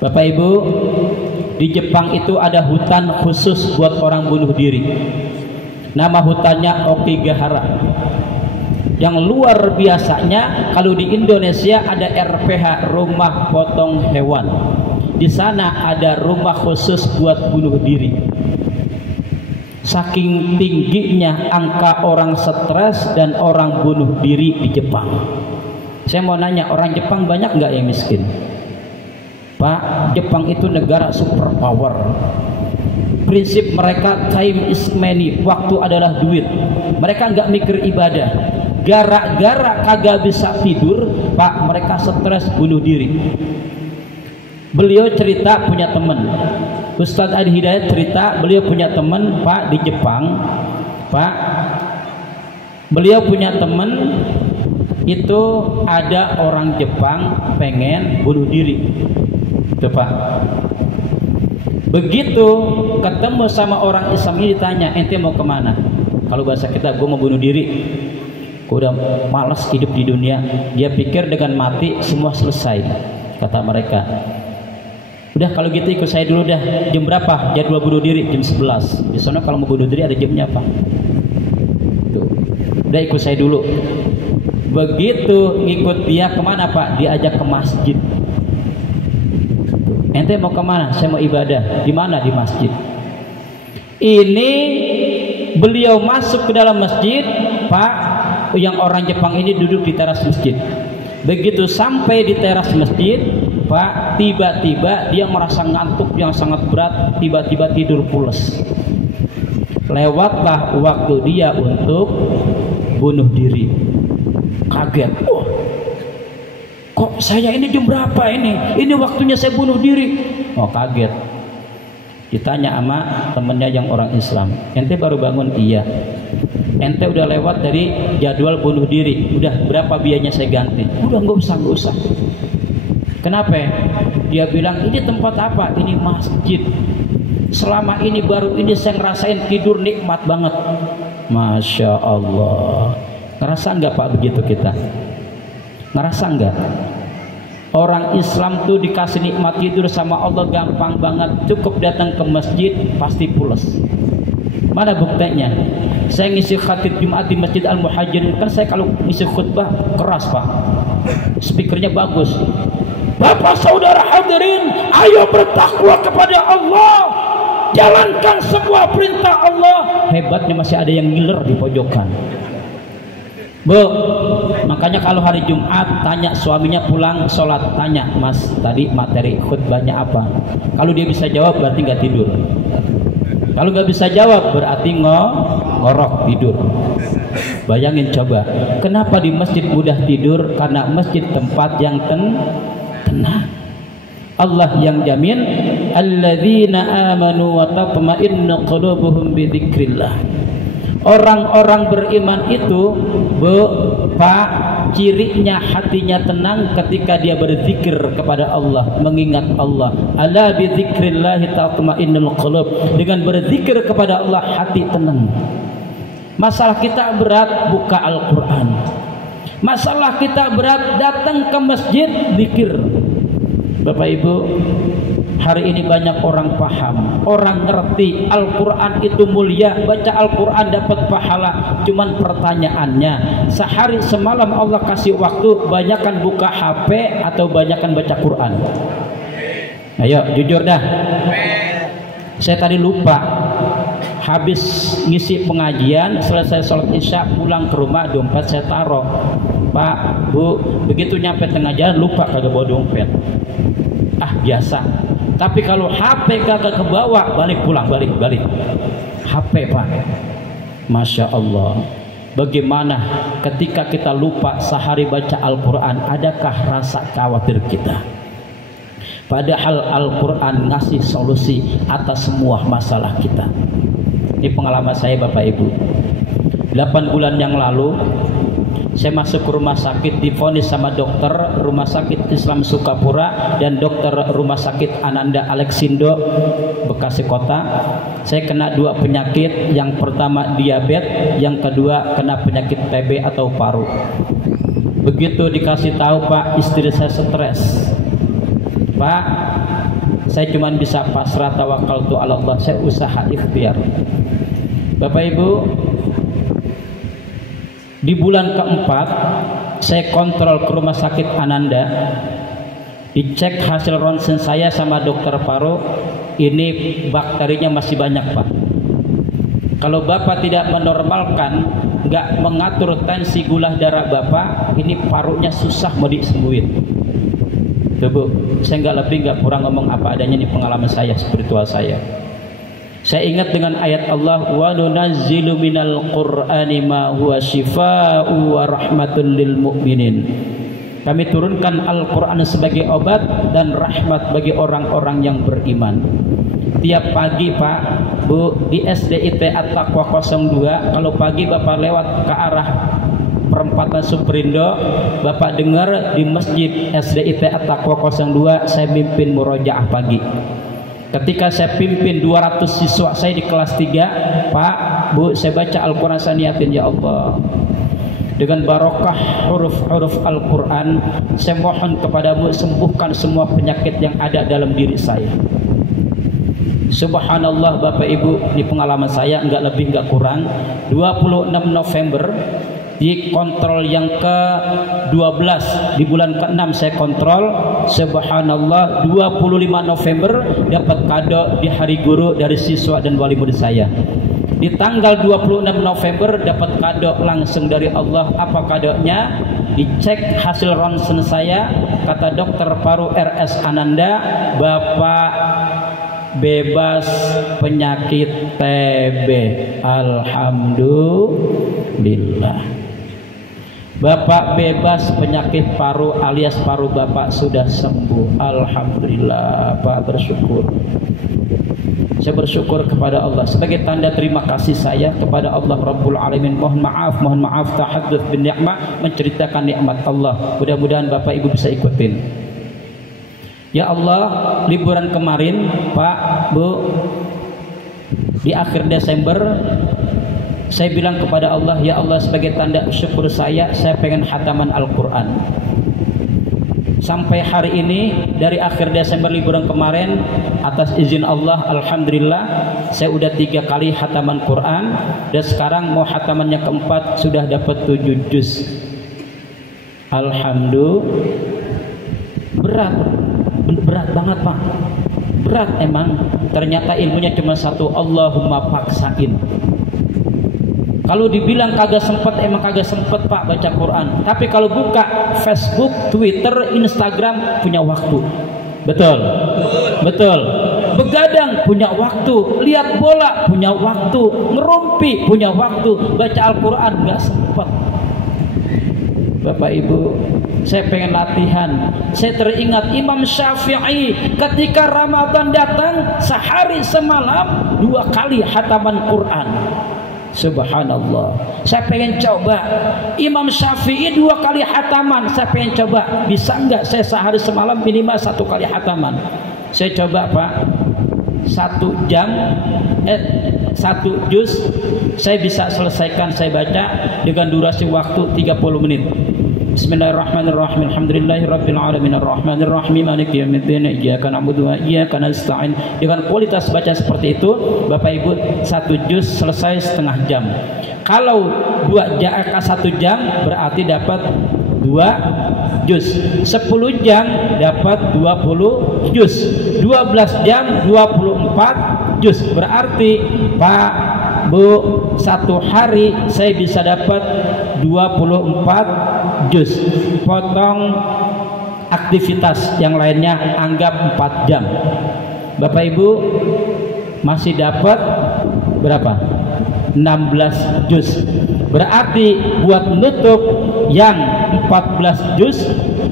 Bapak Ibu, di Jepang itu ada hutan khusus buat orang bunuh diri. Nama hutannya Okigahara. Yang luar biasanya, kalau di Indonesia ada RPH, rumah potong hewan. Di sana ada rumah khusus buat bunuh diri. Saking tingginya angka orang stres dan orang bunuh diri di Jepang. Saya mau nanya, orang Jepang banyak nggak yang miskin? Pak, Jepang itu negara superpower. Prinsip mereka time is money, waktu adalah duit. Mereka nggak mikir ibadah. Gara-gara kagak bisa tidur, Pak, mereka stres bunuh diri. Beliau cerita punya teman, Ustadz Adi Hidayat cerita beliau punya teman, Pak, di Jepang. Pak, beliau punya teman itu ada orang Jepang pengen bunuh diri. Itu Pak, begitu ketemu sama orang Islam ini ditanya, ente mau kemana? Kalau bahasa kita, gue mau bunuh diri. Gue udah malas hidup di dunia. Dia pikir dengan mati semua selesai, kata mereka. Udah kalau gitu ikut saya dulu dah. Jam berapa? Jadwal bunuh diri jam 11. Di sana kalau mau bunuh diri ada jamnya apa? Tuh. Udah ikut saya dulu. Begitu ngikut dia kemana Pak? Diajak ke masjid. Ente mau kemana? Saya mau ibadah. Di mana? Di masjid. Ini beliau masuk ke dalam masjid, Pak. Yang orang Jepang ini duduk di teras masjid. Begitu sampai di teras masjid, Pak, tiba-tiba dia merasa ngantuk yang sangat berat, tiba-tiba tidur pules. Lewatlah waktu dia untuk bunuh diri. Kaget. Oh, kok saya ini jam berapa ini? Ini waktunya saya bunuh diri. Oh, kaget. Ditanya sama temennya yang orang Islam, ente baru bangun? Iya. Ente udah lewat dari jadwal bunuh diri, udah berapa biayanya saya ganti? Udah nggak usah. Kenapa? Dia bilang, ini tempat apa? Ini masjid. Selama ini baru ini saya ngerasain tidur nikmat banget. Masya Allah. Ngerasa nggak Pak begitu kita? Ngerasa nggak? Orang Islam tuh dikasih nikmat tidur sama Allah gampang banget. Cukup datang ke masjid pasti pulas. Mana buktinya? Saya ngisi khatib Jumat di Masjid Al-Muhajirin, kan saya kalau ngisi khutbah keras Pak, speakernya bagus. Bapak saudara hadirin, ayo bertakwa kepada Allah, jalankan semua perintah Allah. Hebatnya masih ada yang ngiler di pojokan. Bu, makanya kalau hari Jumat tanya suaminya pulang sholat, tanya, Mas tadi materi khutbahnya apa? Kalau dia bisa jawab berarti nggak tidur. Kalau nggak bisa jawab berarti ngorok tidur. Bayangin coba, kenapa di masjid mudah tidur? Karena masjid tempat yang tenang. Allah yang jamin, alladzina amanu wa tatma'innu qulubuhum bi dzikrillah. Orang-orang beriman itu, Pak, cirinya hatinya tenang ketika dia berzikir kepada Allah, mengingat Allah. Ala bi dzikrillah tatma'innul qulub. Dengan berzikir kepada Allah hati tenang. Masalah kita berat, buka Al-Qur'an. Masalah kita berat, datang ke masjid zikir. Bapak Ibu, hari ini banyak orang paham, orang ngerti Al-Quran itu mulia, baca Al-Quran dapat pahala. Cuman pertanyaannya, sehari semalam Allah kasih waktu, banyakan buka HP atau banyakan baca Quran? Ayo jujur dah. Saya tadi lupa, habis ngisi pengajian, selesai sholat isya, pulang ke rumah, dompet saya taruh. Pak, Bu, begitu nyampe tengah jalan lupa kagak bawa dompet. Ah biasa. Tapi kalau HP kagak kebawa, balik pulang, balik HP Pak. Masya Allah. Bagaimana ketika kita lupa sehari baca Al-Quran, adakah rasa khawatir kita? Padahal Al-Quran ngasih solusi atas semua masalah kita. Ini pengalaman saya Bapak Ibu. 8 bulan yang lalu saya masuk ke rumah sakit, divonis sama dokter Rumah Sakit Islam Sukapura dan dokter Rumah Sakit Ananda Alexindo Bekasi Kota. Saya kena 2 penyakit, yang pertama diabetes, yang kedua kena penyakit TB atau paru. Begitu dikasih tahu Pak, istri saya stres. Pak, saya cuma bisa pasrah tawakaltu ala Allah, saya usaha ikhtiar. Bapak Ibu, di bulan keempat saya kontrol ke rumah sakit Ananda, dicek hasil ronsen saya sama dokter paru, ini bakterinya masih banyak Pak. Kalau Bapak tidak menormalkan, nggak mengatur tensi gula darah Bapak, ini parunya susah mau disembuhin. Tuh Bu, saya nggak lebih nggak kurang ngomong apa adanya, ini pengalaman saya, spiritual saya. Saya ingat dengan ayat Allah, wa nunazzilu minal qur'ani ma huwa shifaa'u wa rahmatul lil mu'minin. Kami turunkan Al-Quran sebagai obat dan rahmat bagi orang-orang yang beriman. Tiap pagi Pak, Bu, di SDIT At-Taqwa 02, kalau pagi Bapak lewat ke arah perempatan Superindo, Bapak dengar di masjid SDIT At-Taqwa 02 saya mimpin murojaah pagi. Ketika saya pimpin 200 siswa saya di kelas 3, Pak, Bu, saya baca Al-Quran, saya niatin, ya Allah, dengan barokah huruf-huruf Al-Quran, saya mohon kepadamu sembuhkan semua penyakit yang ada dalam diri saya. Subhanallah Bapak Ibu, ini pengalaman saya, enggak lebih enggak kurang. 26 November di kontrol yang ke-12, di bulan ke-6 saya kontrol. Subhanallah, 25 November dapat kado di hari guru dari siswa dan wali murid saya. Di tanggal 26 November dapat kado langsung dari Allah. Apa kadonya? Dicek hasil ronsen saya, kata dokter paru RS Ananda, Bapak bebas penyakit TB. Alhamdulillah. Bapak bebas penyakit paru alias paru Bapak sudah sembuh. Alhamdulillah, Pak, bersyukur. Saya bersyukur kepada Allah sebagai tanda terima kasih saya kepada Allah Rabbul Alamin. Mohon maaf tahadduts bin ni'mah, menceritakan nikmat Allah. Mudah-mudahan Bapak Ibu bisa ikutin. Ya Allah, liburan kemarin Pak, Bu, di akhir Desember saya bilang kepada Allah, ya Allah, sebagai tanda syukur saya pengen khataman Al-Quran. sampai hari ini dari akhir Desember liburan kemarin, atas izin Allah alhamdulillah saya udah 3 kali hataman Quran, dan sekarang mau hatamannya keempat, sudah dapat 7 juz. Alhamdulillah. Berat banget Pak, berat emang. Ternyata ilmunya cuma satu, Allahumma paksain. Kalau dibilang kagak sempet, emang kagak sempet Pak baca Quran. Tapi kalau buka Facebook, Twitter, Instagram punya waktu. Betul. Betul. Begadang punya waktu, lihat bola punya waktu, ngerumpi punya waktu, baca Al-Quran nggak sempet. Bapak Ibu, saya pengen latihan. Saya teringat Imam Syafi'i ketika Ramadan datang, sehari semalam 2 kali hataman Quran. Subhanallah. Saya pengen coba. Imam Syafi'i 2 kali hataman. Saya pengen coba. Bisa nggak saya sehari semalam minimal 1 kali hataman? Saya coba Pak. 1 jam 1 juz saya bisa selesaikan, saya baca dengan durasi waktu 30 menit. Bismillahirrahmanirrahim. Alhamdulillahirabbil alamin arrahmanir rahim maliki yaumiddin iyyaka na'budu wa iyyaka nasta'in. Dengan kualitas baca seperti itu, Bapak Ibu, 1 juz selesai setengah jam. Kalau 1 jam berarti dapat 2 juz. 10 jam dapat 20 juz. 12 jam 24 juz. Berarti Pak Bu, 1 hari saya bisa dapat 24 juz. Potong aktivitas yang lainnya, anggap 4 jam. Bapak Ibu masih dapat berapa? 16 juz. Berarti buat menutup yang 14 juz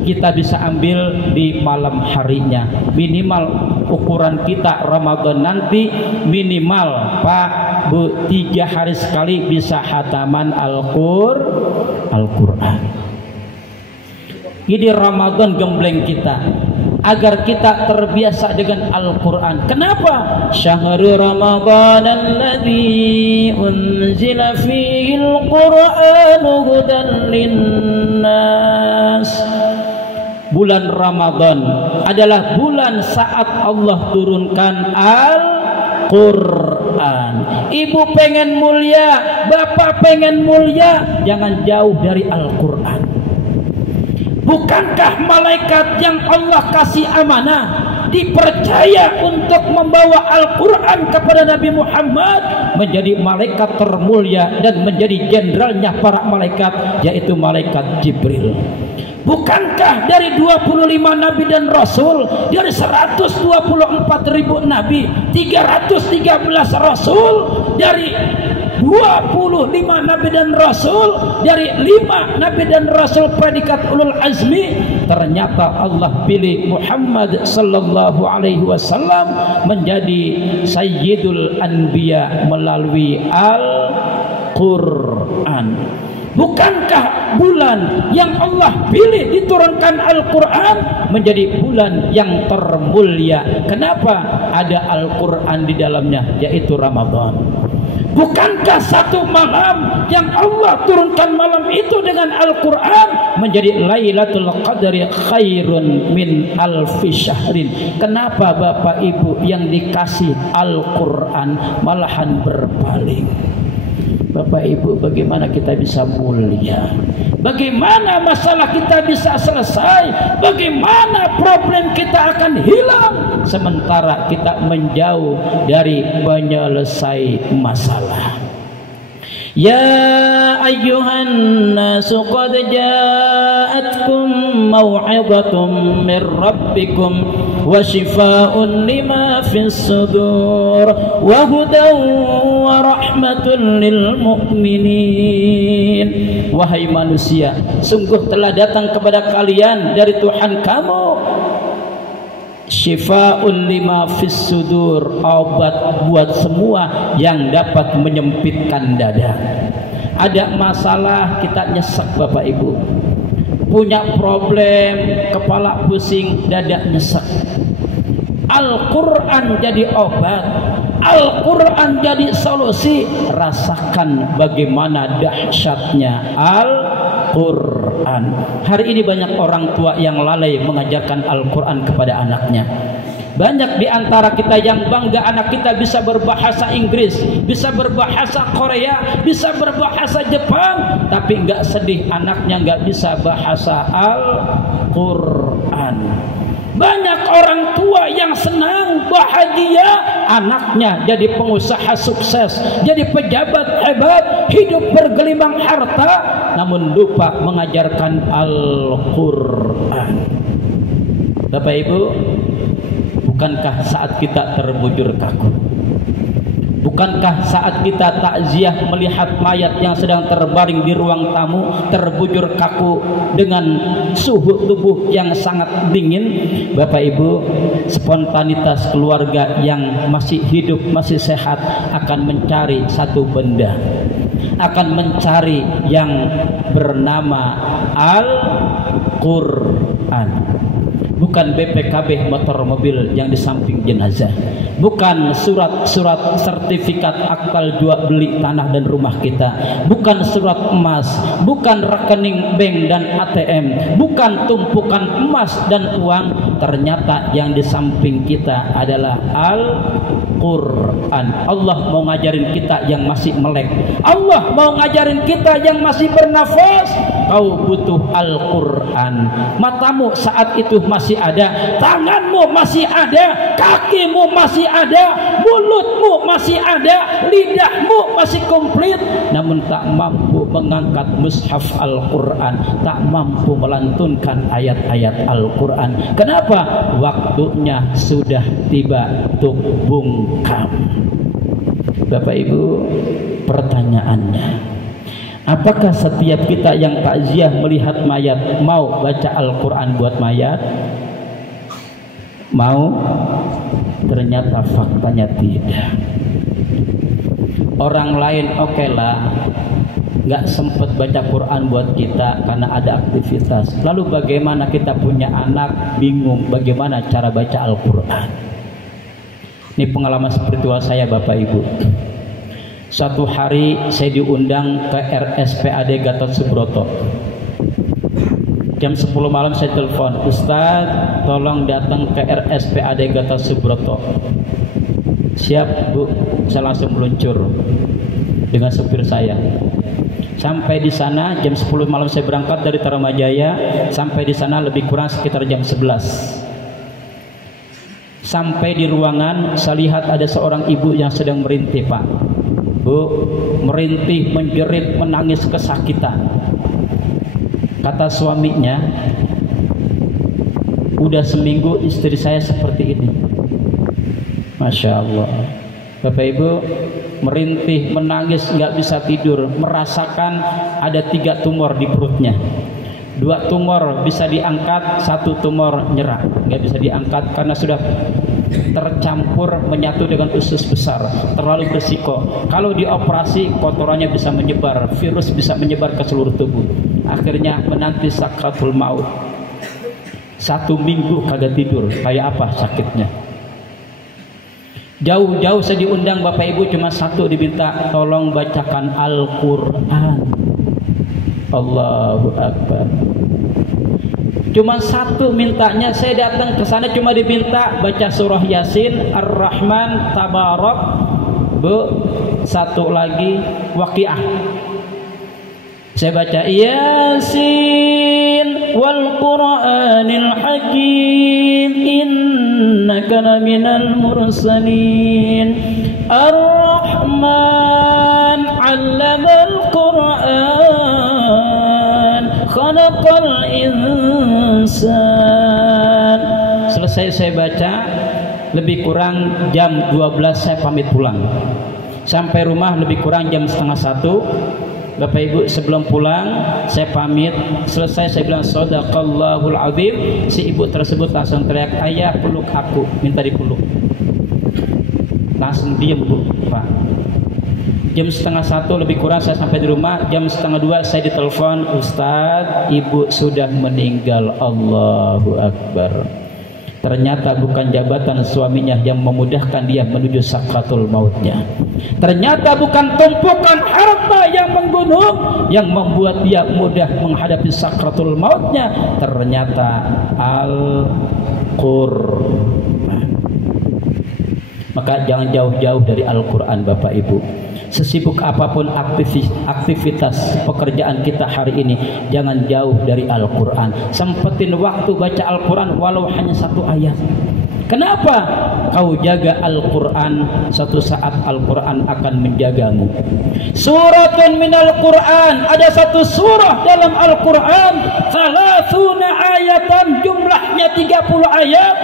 kita bisa ambil di malam harinya. Minimal ukuran kita Ramadan nanti minimal Pak Bu 3 hari sekali bisa hataman Al-Quran. Ini Ramadan gembleng kita, agar kita terbiasa dengan Al-Quran. Kenapa? Syahrul Ramadan alladzi unzila fihi al-Qur'anu hudan linnas. Bulan Ramadan adalah bulan saat Allah turunkan Al-Quran. Ibu pengen mulia, bapak pengen mulia, jangan jauh dari Al-Quran. Bukankah malaikat yang Allah kasih amanah dipercaya untuk membawa Al-Quran kepada Nabi Muhammad menjadi malaikat termulia dan menjadi jenderalnya para malaikat, yaitu malaikat Jibril? Bukankah dari 25 nabi dan rasul, dari 124.000 nabi, 313 rasul, dari 25 nabi dan rasul, dari 5 nabi dan rasul predikat ulul azmi, ternyata Allah pilih Muhammad sallallahu alaihi wasallam menjadi sayyidul anbiya melalui Al-Quran. Bukankah bulan yang Allah pilih diturunkan Al-Quran menjadi bulan yang termulia? Kenapa? Ada Al-Quran di dalamnya, yaitu Ramadan. Bukankah 1 malam yang Allah turunkan malam itu dengan Al-Quran menjadi Lailatul Qadri khairun min alfi syahrin? Kenapa Bapak Ibu yang dikasih Al-Quran malahan berbalik? Bapak Ibu, bagaimana kita bisa mulia? Bagaimana masalah kita bisa selesai? Bagaimana problem kita akan hilang sementara kita menjauh dari penyelesai masalah? Ya ayyuhan nasu qad ja'atkum maw'idhatum min rabbikum wa shifaa'un lima fis sudur wa hudan wa rahmatun lil mu'minin. Wahai manusia, sungguh telah datang kepada kalian dari Tuhan kamu Syifa'un lima fis sudur, obat buat semua yang dapat menyempitkan dada. Ada masalah kita nyesek Bapak Ibu, punya problem, kepala pusing, dada nyesek. Al-Quran jadi obat, Al-Quran jadi solusi. Rasakan bagaimana dahsyatnya Al-Quran. Al-Quran. Hari ini banyak orang tua yang lalai mengajarkan Al-Quran kepada anaknya. Banyak di antara kita yang bangga anak kita bisa berbahasa Inggris, bisa berbahasa Korea, bisa berbahasa Jepang, tapi nggak sedih anaknya nggak bisa bahasa Al-Quran. Banyak orang tua yang senang, bahagia anaknya jadi pengusaha sukses, jadi pejabat hebat, hidup bergelimang harta, namun lupa mengajarkan Al-Quran. Bapak Ibu, bukankah saat kita terbujur kaku? Bukankah saat kita takziah melihat mayat yang sedang terbaring di ruang tamu terbujur kaku dengan suhu tubuh yang sangat dingin? Bapak Ibu, spontanitas keluarga yang masih hidup, masih sehat akan mencari satu benda, akan mencari yang bernama Al-Quran. Bukan BPKB motor mobil yang di samping jenazah, bukan surat-surat sertifikat akta jual beli tanah dan rumah kita, bukan surat emas, bukan rekening bank dan ATM, bukan tumpukan emas dan uang. Ternyata yang di samping kita adalah Al-Quran. Allah mau ngajarin kita yang masih melek, Allah mau ngajarin kita yang masih bernafas. Kau butuh Al-Quran. Matamu saat itu masih ada, tanganmu masih ada, kakimu masih ada, mulutmu masih ada, lidahmu masih komplit, namun tak mampu mengangkat mushaf Al-Quran, tak mampu melantunkan ayat-ayat Al-Quran. Kenapa? Waktunya sudah tiba untuk bungkam. Bapak Ibu, pertanyaannya, apakah setiap kita yang takziah melihat mayat mau baca Al-Quran buat mayat? Mau? Ternyata faktanya tidak. Orang lain oke lah, nggak sempat baca Quran buat kita karena ada aktivitas. Lalu bagaimana kita punya anak bingung bagaimana cara baca Al-Quran? Ini pengalaman spiritual saya Bapak Ibu. Suatu hari saya diundang ke RSPAD Gatot Subroto. Jam 10 malam saya telepon, Ustadz tolong datang ke RSPAD Gatot Subroto. Siap Bu, saya langsung meluncur dengan supir saya. Sampai di sana jam 10 malam saya berangkat dari Taramajaya, sampai di sana lebih kurang sekitar jam 11. Sampai di ruangan saya lihat ada seorang ibu yang sedang merintih Pak. Bu, merintih, menjerit, menangis kesakitan. Kata suaminya, udah seminggu istri saya seperti ini. Masya Allah. Bapak Ibu, merintih, menangis, nggak bisa tidur, merasakan ada 3 tumor di perutnya. 2 tumor bisa diangkat, 1 tumor nyerah, nggak bisa diangkat karena sudah tercampur menyatu dengan usus besar, terlalu berisiko. Kalau dioperasi kotorannya bisa menyebar, virus bisa menyebar ke seluruh tubuh. Akhirnya menanti sakratul maut. 1 minggu kagak tidur, kayak apa sakitnya. Jauh-jauh saya diundang Bapak Ibu, cuma 1 diminta, tolong bacakan Al-Quran. Allahu Akbar. Cuma 1 mintanya, saya datang ke sana cuma diminta baca surah Yasin, Ar-Rahman, Tabarak, Bu, 1 lagi Waqiah. Saya baca Yasin wal Qur'anil Hakim innaka laminal mursalin. Ar-Rahman 'allamal Qur'an khalaqal insan. Selesai saya baca, lebih kurang jam 12 saya pamit pulang. Sampai rumah lebih kurang jam setengah 1. Bapak Ibu, sebelum pulang saya pamit, selesai saya bilang Shadaqallahul Azim. Si ibu tersebut langsung teriak, ayah peluk aku, minta dipeluk. Langsung diem Bu, Pak. Jam setengah 1 lebih kurang saya sampai di rumah. Jam setengah 2 saya ditelepon, Ustadz ibu sudah meninggal. Allahu Akbar. Ternyata bukan jabatan suaminya yang memudahkan dia menuju sakratul mautnya. Ternyata bukan tumpukan harta yang menggunung yang membuat dia mudah menghadapi sakratul mautnya. Ternyata Al-Qur'an. Maka jangan jauh-jauh dari Al-Quran Bapak Ibu. Sesibuk apapun aktivitas pekerjaan kita hari ini, jangan jauh dari Al-Quran. Sempetin waktu baca Al-Quran walau hanya 1 ayat. Kenapa? Kau jaga Al-Quran, suatu saat Al-Quran akan menjagamu. Suratun minal Quran, ada satu surah dalam Al-Quran, 30 ayatan, jumlahnya 30 ayat.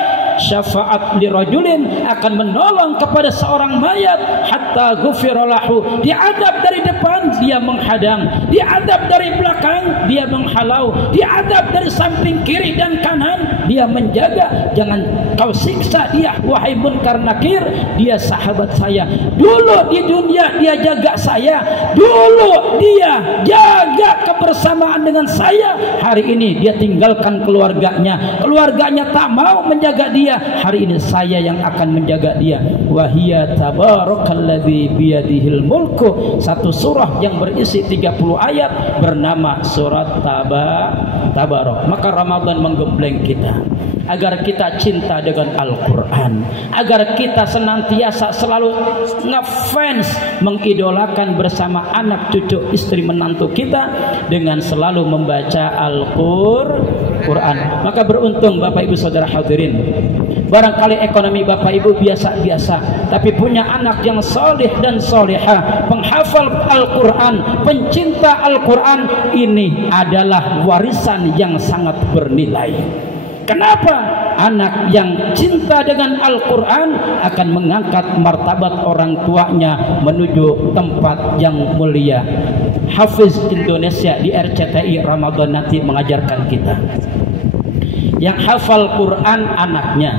Syafaat li rajulin, akan menolong kepada seorang mayat hatta ghufira lahu. Diadab dari depan, dia menghadang. Diadab dari belakang, dia menghalau. Diadab dari samping kiri dan kanan, dia menjaga. Jangan kau siksa dia, wahai munkar nakir. Dia sahabat saya. Dulu di dunia dia jaga saya. Dulu dia jaga kebersamaan dengan saya. Hari ini dia tinggalkan keluarganya. Keluarganya tak mau menjaga dia. Hari ini saya yang akan menjaga dia. Wahia tabarakalladzi biyadihil mulku. Satu surah yang berisi 30 ayat bernama surat Tabarak. Maka Ramadan menggembleng kita agar kita cinta dengan Al-Quran, agar kita senantiasa selalu ngefans, mengidolakan bersama anak cucu istri menantu kita dengan selalu membaca Al-Quran. Maka beruntung Bapak Ibu Saudara hadirin, barangkali ekonomi Bapak Ibu biasa-biasa, tapi punya anak yang soleh dan solehah, penghafal Al-Quran, pencinta Al-Quran. Ini adalah warisan yang sangat bernilai. Kenapa? Anak yang cinta dengan Al-Quran akan mengangkat martabat orang tuanya menuju tempat yang mulia. Hafiz Indonesia di RCTI Ramadan nanti mengajarkan kita. Yang hafal Quran anaknya,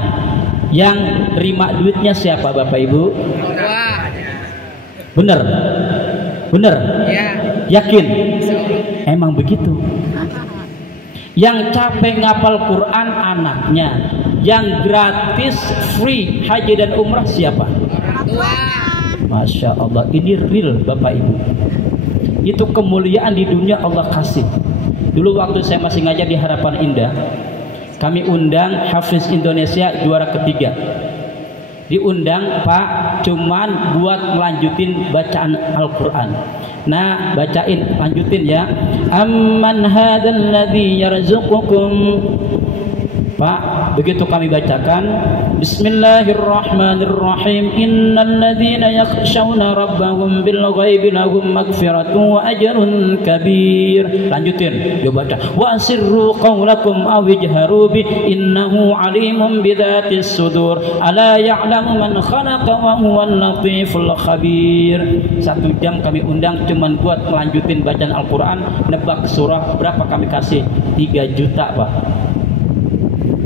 yang terima duitnya siapa Bapak Ibu? Bener? Bener? Yakin? Emang begitu? Yang capek ngapal Quran anaknya, yang gratis free haji dan umrah siapa? Masya Allah, ini real Bapak Ibu. Itu kemuliaan di dunia Allah kasih. Dulu waktu saya masih ngajar di Harapan Indah, kami undang Hafiz Indonesia juara ketiga. Diundang Pak cuman buat melanjutin bacaan Al-Quran. Nah, bacain, lanjutin ya. Amman hadzal ladzi yarzuqukum. Pak, begitu kami bacakan, Bismillahirrahmanirrahim. Innal ladzina yakhshawna rabbahum bil ghaibi lahum maghfiratun wa ajrun kabir. Lanjutin, dia baca. Wa asirru qawlakum aw ijharu bi innahu alimun bidzatis sudur. Ala ya'lamu man khalaqa wa huwal latiful khabir. 1 jam kami undang cuman buat melanjutin bacaan Al-Quran. Nebak surah berapa kami kasih? 3 juta Pak.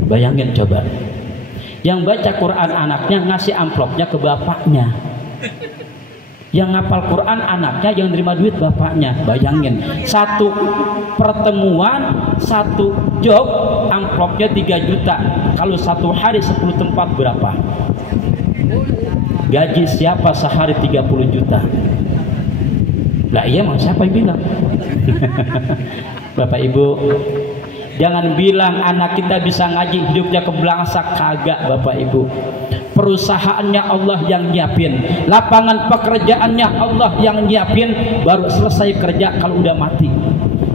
Bayangin coba, yang baca Quran anaknya ngasih amplopnya ke bapaknya, yang ngapal Quran anaknya, yang terima duit bapaknya. Bayangin, 1 pertemuan, 1 job, amplopnya 3 juta. Kalau 1 hari 10 tempat berapa? Gaji siapa sehari 30 juta? Lah iya, mau siapa yang bilang? Bapak Ibu, jangan bilang anak kita bisa ngaji hidupnya kebelangsak, kagak Bapak Ibu. Perusahaannya Allah yang nyiapin, lapangan pekerjaannya Allah yang nyiapin. Baru selesai kerja kalau udah mati.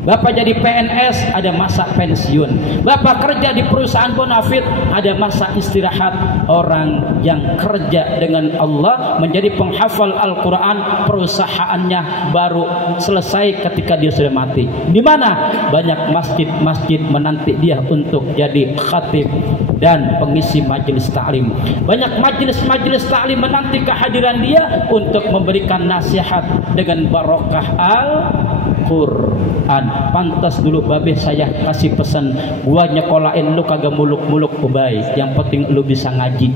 Bapak jadi PNS ada masa pensiun. Bapak kerja di perusahaan bonafit ada masa istirahat. Orang yang kerja dengan Allah menjadi penghafal Al-Quran, perusahaannya baru selesai ketika dia sudah mati. Di mana? Banyak masjid-masjid menanti dia untuk jadi khatib dan pengisi majelis ta'lim. Banyak majelis-majelis ta'lim menanti kehadiran dia untuk memberikan nasihat dengan barokah Al-Quran. Pantas dulu babeh saya kasih pesan, gua nyekolahin lu kagak muluk-muluk ubay, yang penting lu bisa ngaji.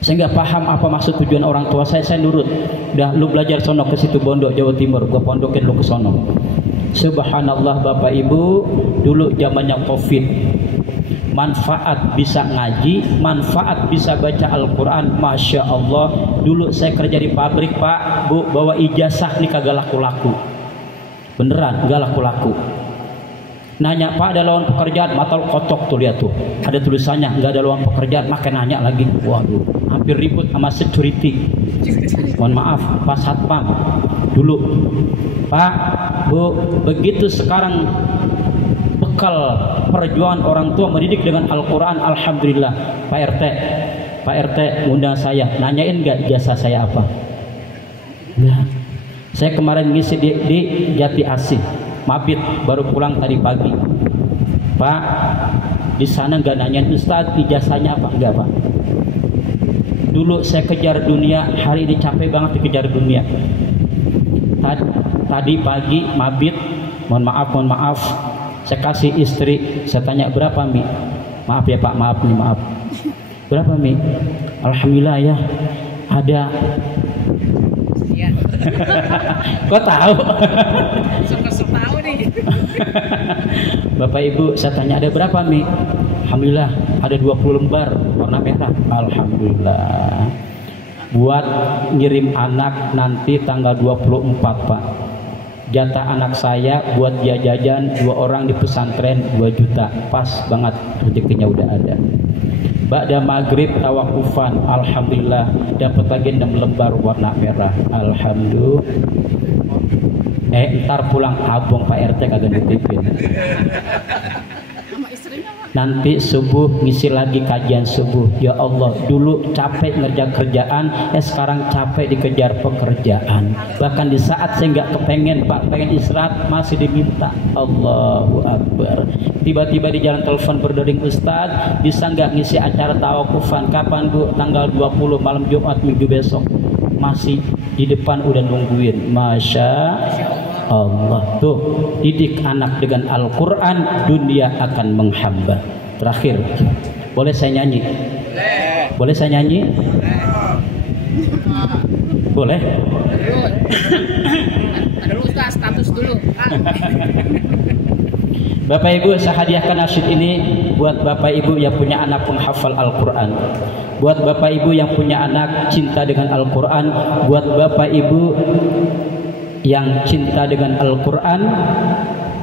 Saya nggak paham apa maksud tujuan orang tua saya nurut. Udah lu belajar sono ke situ Bondo Jawa Timur, gua pondokin lu ke sono. Subhanallah Bapak Ibu, dulu zamannya Covid, manfaat bisa ngaji, manfaat bisa baca Al-Quran. Masya Allah, dulu saya kerja di pabrik Pak Bu, bawa ijazah nih kagak laku-laku, beneran gak laku-laku. Nanya, Pak ada lowongan pekerjaan? Mata kotok tuh, lihat tuh ada tulisannya nggak ada lowongan pekerjaan, makin nanya lagi. Waduh, hampir ribut sama security. Mohon maaf Pak Satpam dulu. Pak Bu, begitu sekarang bekal perjuangan orang tua mendidik dengan Al-Quran, alhamdulillah. Pak RT undang saya, nanyain nggak jasa saya apa? Ya, saya kemarin ngisi di Jati Asih Mabit, baru pulang tadi pagi. Pak, di sana nggak nanyain Ustadz ijazahnya apa? Enggak Pak. Dulu saya kejar dunia, hari ini capek banget dikejar dunia. Tadi pagi Mabit, mohon maaf, saya kasih istri, saya tanya berapa Mi? Maaf ya Pak, maaf nih, maaf. Berapa Mi? Alhamdulillah ya, ada. Ya. Kok tahu? Sok tahu nih. Bapak Ibu, saya tanya ada berapa Mi? Alhamdulillah ada 20 lembar warna merah. Alhamdulillah. Buat ngirim anak nanti tanggal 24 Pak. Jatah anak saya buat dia jajan 2 orang di pesantren 2 juta. Pas banget, rezekinya udah ada. Ba'da maghrib tawakufan, alhamdulillah dapat lagi 6 lembar warna merah. Alhamdulillah. Ntar pulang abang Pak RT kagak nitipin. Nanti subuh ngisi lagi kajian subuh. Ya Allah, dulu capek ngerja kerjaan, sekarang capek dikejar pekerjaan. Bahkan di saat saya nggak kepengen Pak, pengen istirahat masih diminta. Allahu Akbar. Tiba-tiba di jalan telepon berdering, Ustadz bisa nggak ngisi acara tawakufan? Kapan Bu? Tanggal 20 malam Jumat minggu besok. Masih di depan udah nungguin. Masya Allah. Tuh, didik anak dengan Al-Quran, dunia akan menghamba. Terakhir, boleh saya nyanyi? Boleh saya nyanyi? Boleh? Dulu Ustaz, status dulu. Bapak Ibu, saya hadiahkan nasyid ini buat Bapak Ibu yang punya anak penghafal Al-Quran, buat Bapak Ibu yang punya anak cinta dengan Al-Quran, buat Bapak Ibu yang cinta dengan Al-Quran,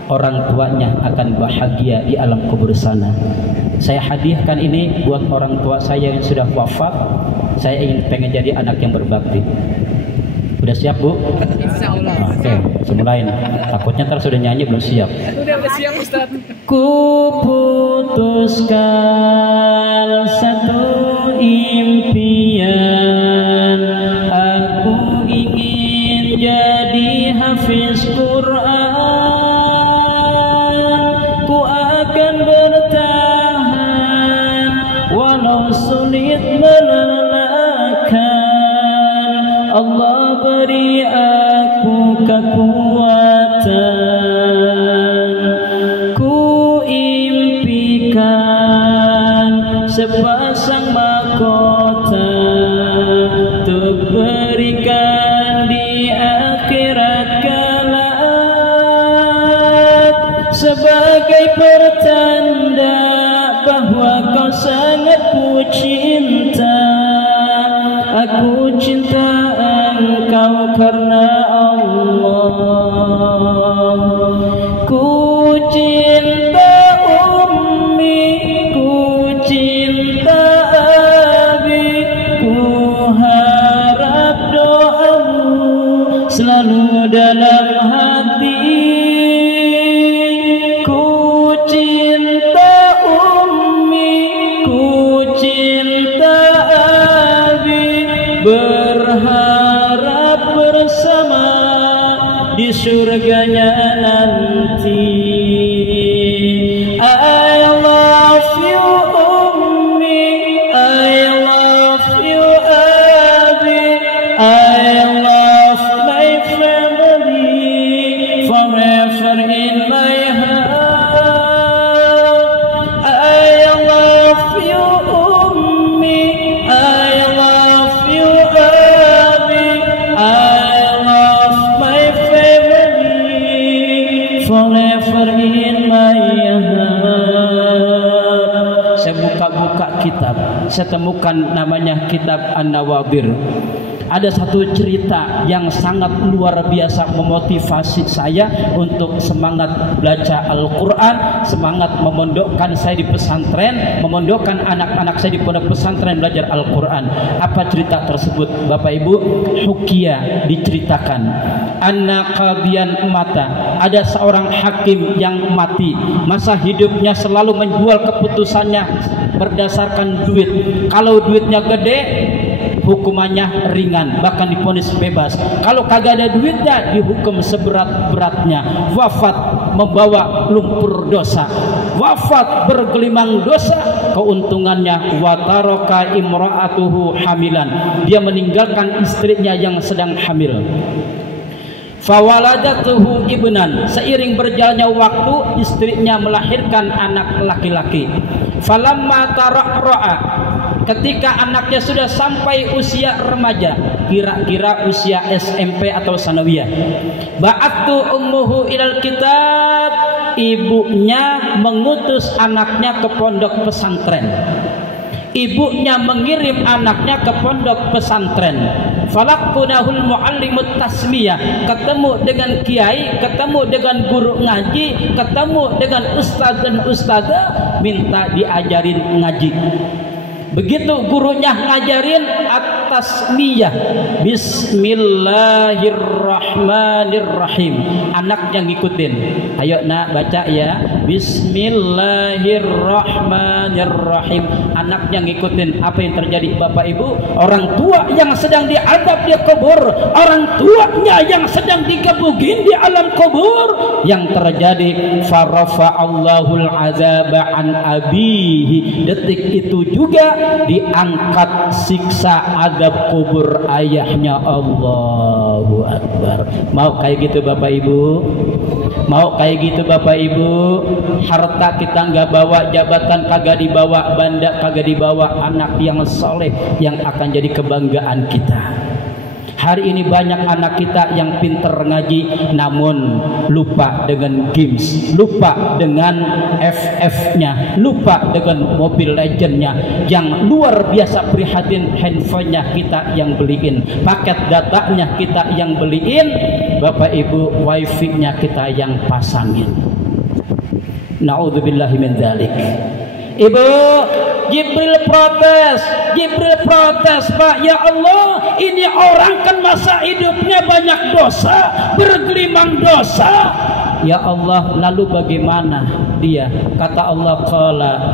orang tuanya akan bahagia di alam kubur sana. Saya hadiahkan ini buat orang tua saya yang sudah wafat. Saya pengen jadi anak yang berbakti. Udah siap Bu? Insya Allah. Oke, semulain. Takutnya ntar sudah nyanyi belum siap. Udah siap Ustaz. Ku putuskan satu impian, aku ingin jadi hafiz Quran. Ku akan bertahan walau sulit melelahkan. Allah beri aku kekuatan. Ku impikan sepasang mahkota untuk berikan di akhirat kelak, sebagai pertanda bahwa kau sangat ku cinta. Aku cinta engkau karena Allah. Ku cinta ummi, ku cinta abi, ku harap doamu selalu dalam hati. Ku cinta ummi, ku cinta abi, berharap bersama di surganya nanti. I love you ummi, I love you abi, I love my family forever in my heart. I love you ummi, I love you abi, I love my family forever in my saya temukan namanya kitab An-Nawadir. Ada satu cerita yang sangat luar biasa memotivasi saya untuk semangat belajar Al-Quran, semangat memondokkan saya di pesantren, memondokkan anak-anak saya di pondok pesantren belajar Al-Quran. Apa cerita tersebut Bapak Ibu? Hukiyah diceritakan. Anna qadiyan mata, ada seorang hakim yang mati, masa hidupnya selalu menjual keputusannya berdasarkan duit. Kalau duitnya gede, hukumannya ringan, bahkan divonis bebas. Kalau kagak ada duitnya, dihukum seberat-beratnya. Wafat membawa lumpur dosa, wafat bergelimang dosa. Keuntungannya wataraka imra'atuhu hamilan, dia meninggalkan istrinya yang sedang hamil. Fawaladatuhu ibnan, seiring berjalannya waktu istrinya melahirkan anak laki-laki. Falamma taraqra'a, ketika anaknya sudah sampai usia remaja, kira-kira usia SMP atau sanawiyah, ba'attu ummuhu ilal kitab, ibunya mengutus anaknya ke pondok pesantren. Ibunya mengirim anaknya ke pondok pesantren. Falakunahul muallimut tasmiyah, ketemu dengan kiai, ketemu dengan guru ngaji, ketemu dengan ustaz dan ustazah, minta diajarin ngaji. Begitu gurunya ngajarin at-tasmiyah, bismillahirrahmanirrahim, anaknya ngikutin. Ayo nak baca ya, bismillahirrahmanirrahim, anaknya ngikutin. Apa yang terjadi Bapak Ibu? Orang tua yang sedang diadab di kubur, orang tuanya yang sedang digebugin di alam kubur, yang terjadi farafa'allahul azaba an abihi, detik itu juga diangkat siksa adab kubur ayahnya. Allahu Akbar. Mau kayak gitu Bapak Ibu? Mau kayak gitu Bapak Ibu? Harta kita nggak bawa, jabatan kagak dibawa, banda kagak dibawa, anak yang soleh yang akan jadi kebanggaan kita. Hari ini banyak anak kita yang pinter ngaji namun lupa dengan games, lupa dengan FF-nya, lupa dengan Mobile Legend-nya. Yang luar biasa prihatin, handphonenya kita yang beliin, paket datanya kita yang beliin, Bapak Ibu wifi-nya kita yang pasangin. Na'udzubillahi min dzalik. Ibu, Jibril protes, Pak, ya Allah, ini orang kan masa hidupnya banyak dosa, bergelimang dosa. Ya Allah, lalu bagaimana dia? Kata Allah,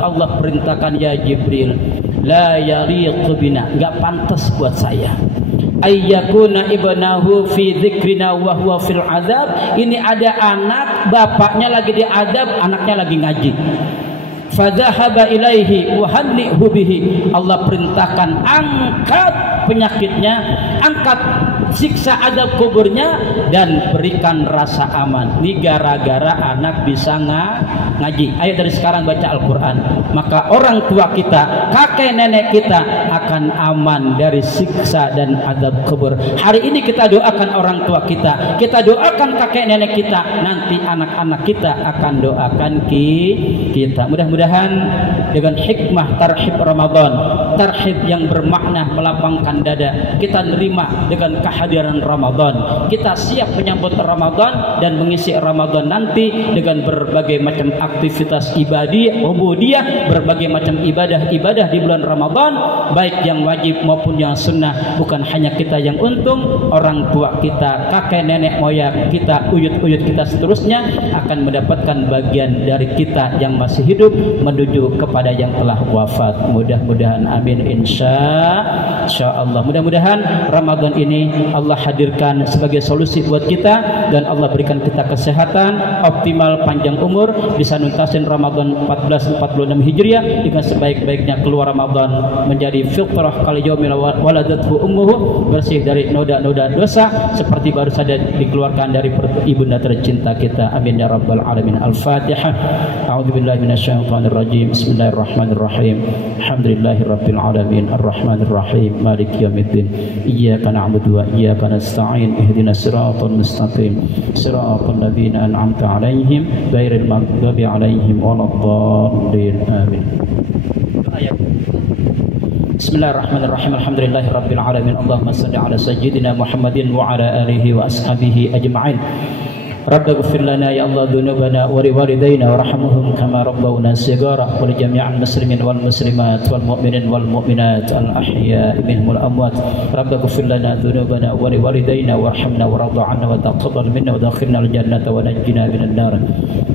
Allah perintahkan, ya Jibril, la yaliqu bina, enggak pantas buat saya. Ayyakuna ibnahu fi dzikrina wa huwa fil azab. Ini ada anak, bapaknya lagi diadab, anaknya lagi ngaji. Fadhahaba ilaihi wa hannihu bihi. Allah perintahkan, angkat penyakitnya, angkat siksa adab kuburnya, dan berikan rasa aman. Ini gara-gara anak bisa ngaji. Ayo dari sekarang baca Al-Quran, maka orang tua kita, kakek nenek kita akan aman dari siksa dan adab kubur. Hari ini kita doakan orang tua kita, kita doakan kakek nenek kita, nanti anak-anak kita akan doakan kita. Mudah-mudahan dengan hikmah tarhib Ramadan, tarhib yang bermakna melapangkan dada, kita nerima dengan kehadiran Ramadan, kita siap menyambut Ramadan dan mengisi Ramadan nanti dengan berbagai macam aktivitas ibadah, ubudiyah, berbagai macam ibadah di bulan Ramadan, baik yang wajib maupun yang sunnah. Bukan hanya kita yang untung, orang tua kita, kakek nenek moyang kita, uyut-uyut kita seterusnya akan mendapatkan bagian dari kita yang masih hidup menuju kepada yang telah wafat. Mudah-mudahan, amin, insya Allah. Mudah-mudahan Ramadan ini Allah hadirkan sebagai solusi buat kita, dan Allah berikan kita kesehatan, optimal, panjang umur, bisa nuntasin Ramadan 1446 Hijriah dengan sebaik-baiknya, keluar Ramadan menjadi fitrah kal yaumil waladathu ummuhu, bersih dari noda-noda dosa seperti baru saja dikeluarkan dari perut ibunda tercinta kita. Amin ya rabbal alamin. Al-Fatihah. A'udzubillahi minasyaitonir rajim. Bismillahirrahmanirrahim. Alhamdulillahirabbil alamin. Arrahmanirrahim. Maliki yaumiddin. Iyyaka na'budu wa iyyaka nasta'in. Ihdinas siratal mustaqim. Siratal ladzina an'amta 'alaihim ghairil maghdubi 'alaihim waladdallin. Amin. Ayat Bismillahirrahmanirrahim. Alhamdulillahirabbil alamin. Allahumma shalli ala sayyidina Muhammadin wa ala alihi wa ashabihi ajma'in. Rabbighfir lana ya Allah dzunubana wa liwalidayna warhamhum kama rabbawna shighara wa li jami'il muslimin wal muslimat wal mu'minin wal mu'minat al ahya'i minhum wal amwat. Rabbighfir lana dzunubana wa liwalidayna warhamna warḍa 'anna wa taqabbal minna wa adkhilna al jannata wa najjina minan nar.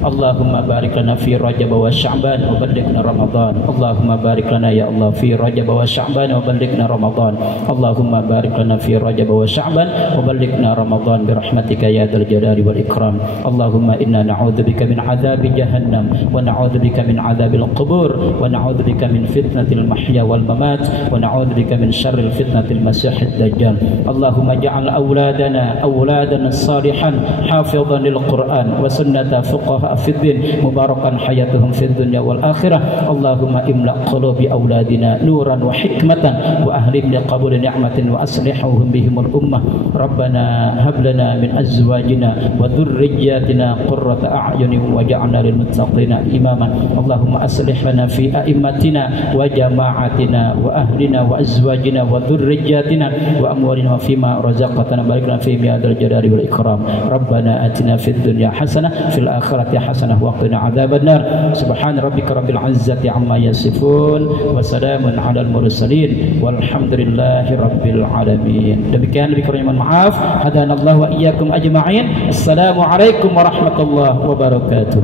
Allahumma barik lana fi Rajab wa Sya'ban wa ballighna Ramadan. Allahumma barik lana ya Allah fi Rajab wa Sya'ban wa ballighna Ramadan. Allahumma barik lana fi Rajab wa Sya'ban wa ballighna Ramadan bi rahmatika ya dzal jalali wal ikram. Allahumma inna na'udzubika min adzabi jahannam wa na'udzubika min adzabil qubur wa na'udzubika min fitnatil mahya wal mamat wa na'udzubika min syarril fitnatil masiihid dajjal. Allahumma ja'al awladana salihan hafizan lil Qur'an wa sunnata fuqaha fid din mubarakan hayatuhum fid dunya wal akhirah. Allahumma imla qulubi awladina nuran wa hikmatan wa ahlim li qabul ni'matin wa aslihhum bihimul ummah. Rabbana hab lana min azwajina wa dhurriyyatina qurrata a'yunin waj'alna lil muttaqina imama. Allahumma aslih lana fi a'immatina wa jama'atina wa ahlina wa azwajina wa dhurriyyatina wa amwalina wa fima razaqtana barik lana fi mi'adil jalali wal ikram. Rabbana atina fid dunya hasanah fil akhirati hasanah wa qina adzabannar. Subhana rabbika rabbil izzati amma yasifun wa salamun alal mursalin walhamdulillahi rabbil alamin. Demikian lebih kurangnya mohon maaf. Hadanallahu wa iyyakum ajma'in. Assalamualaikum warahmatullahi wabarakatuh.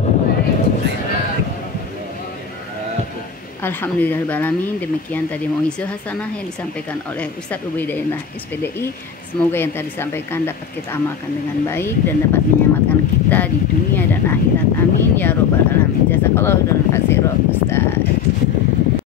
Alhamdulillahirrahmanirrahim. Demikian tadi mau'izah hasanah yang disampaikan oleh Ustadz Ubaidillah SPDI. Semoga yang tadi disampaikan dapat kita amalkan dengan baik dan dapat menyelamatkan kita di dunia dan akhirat. Amin ya robbal alamin. Jazakallahu khairan.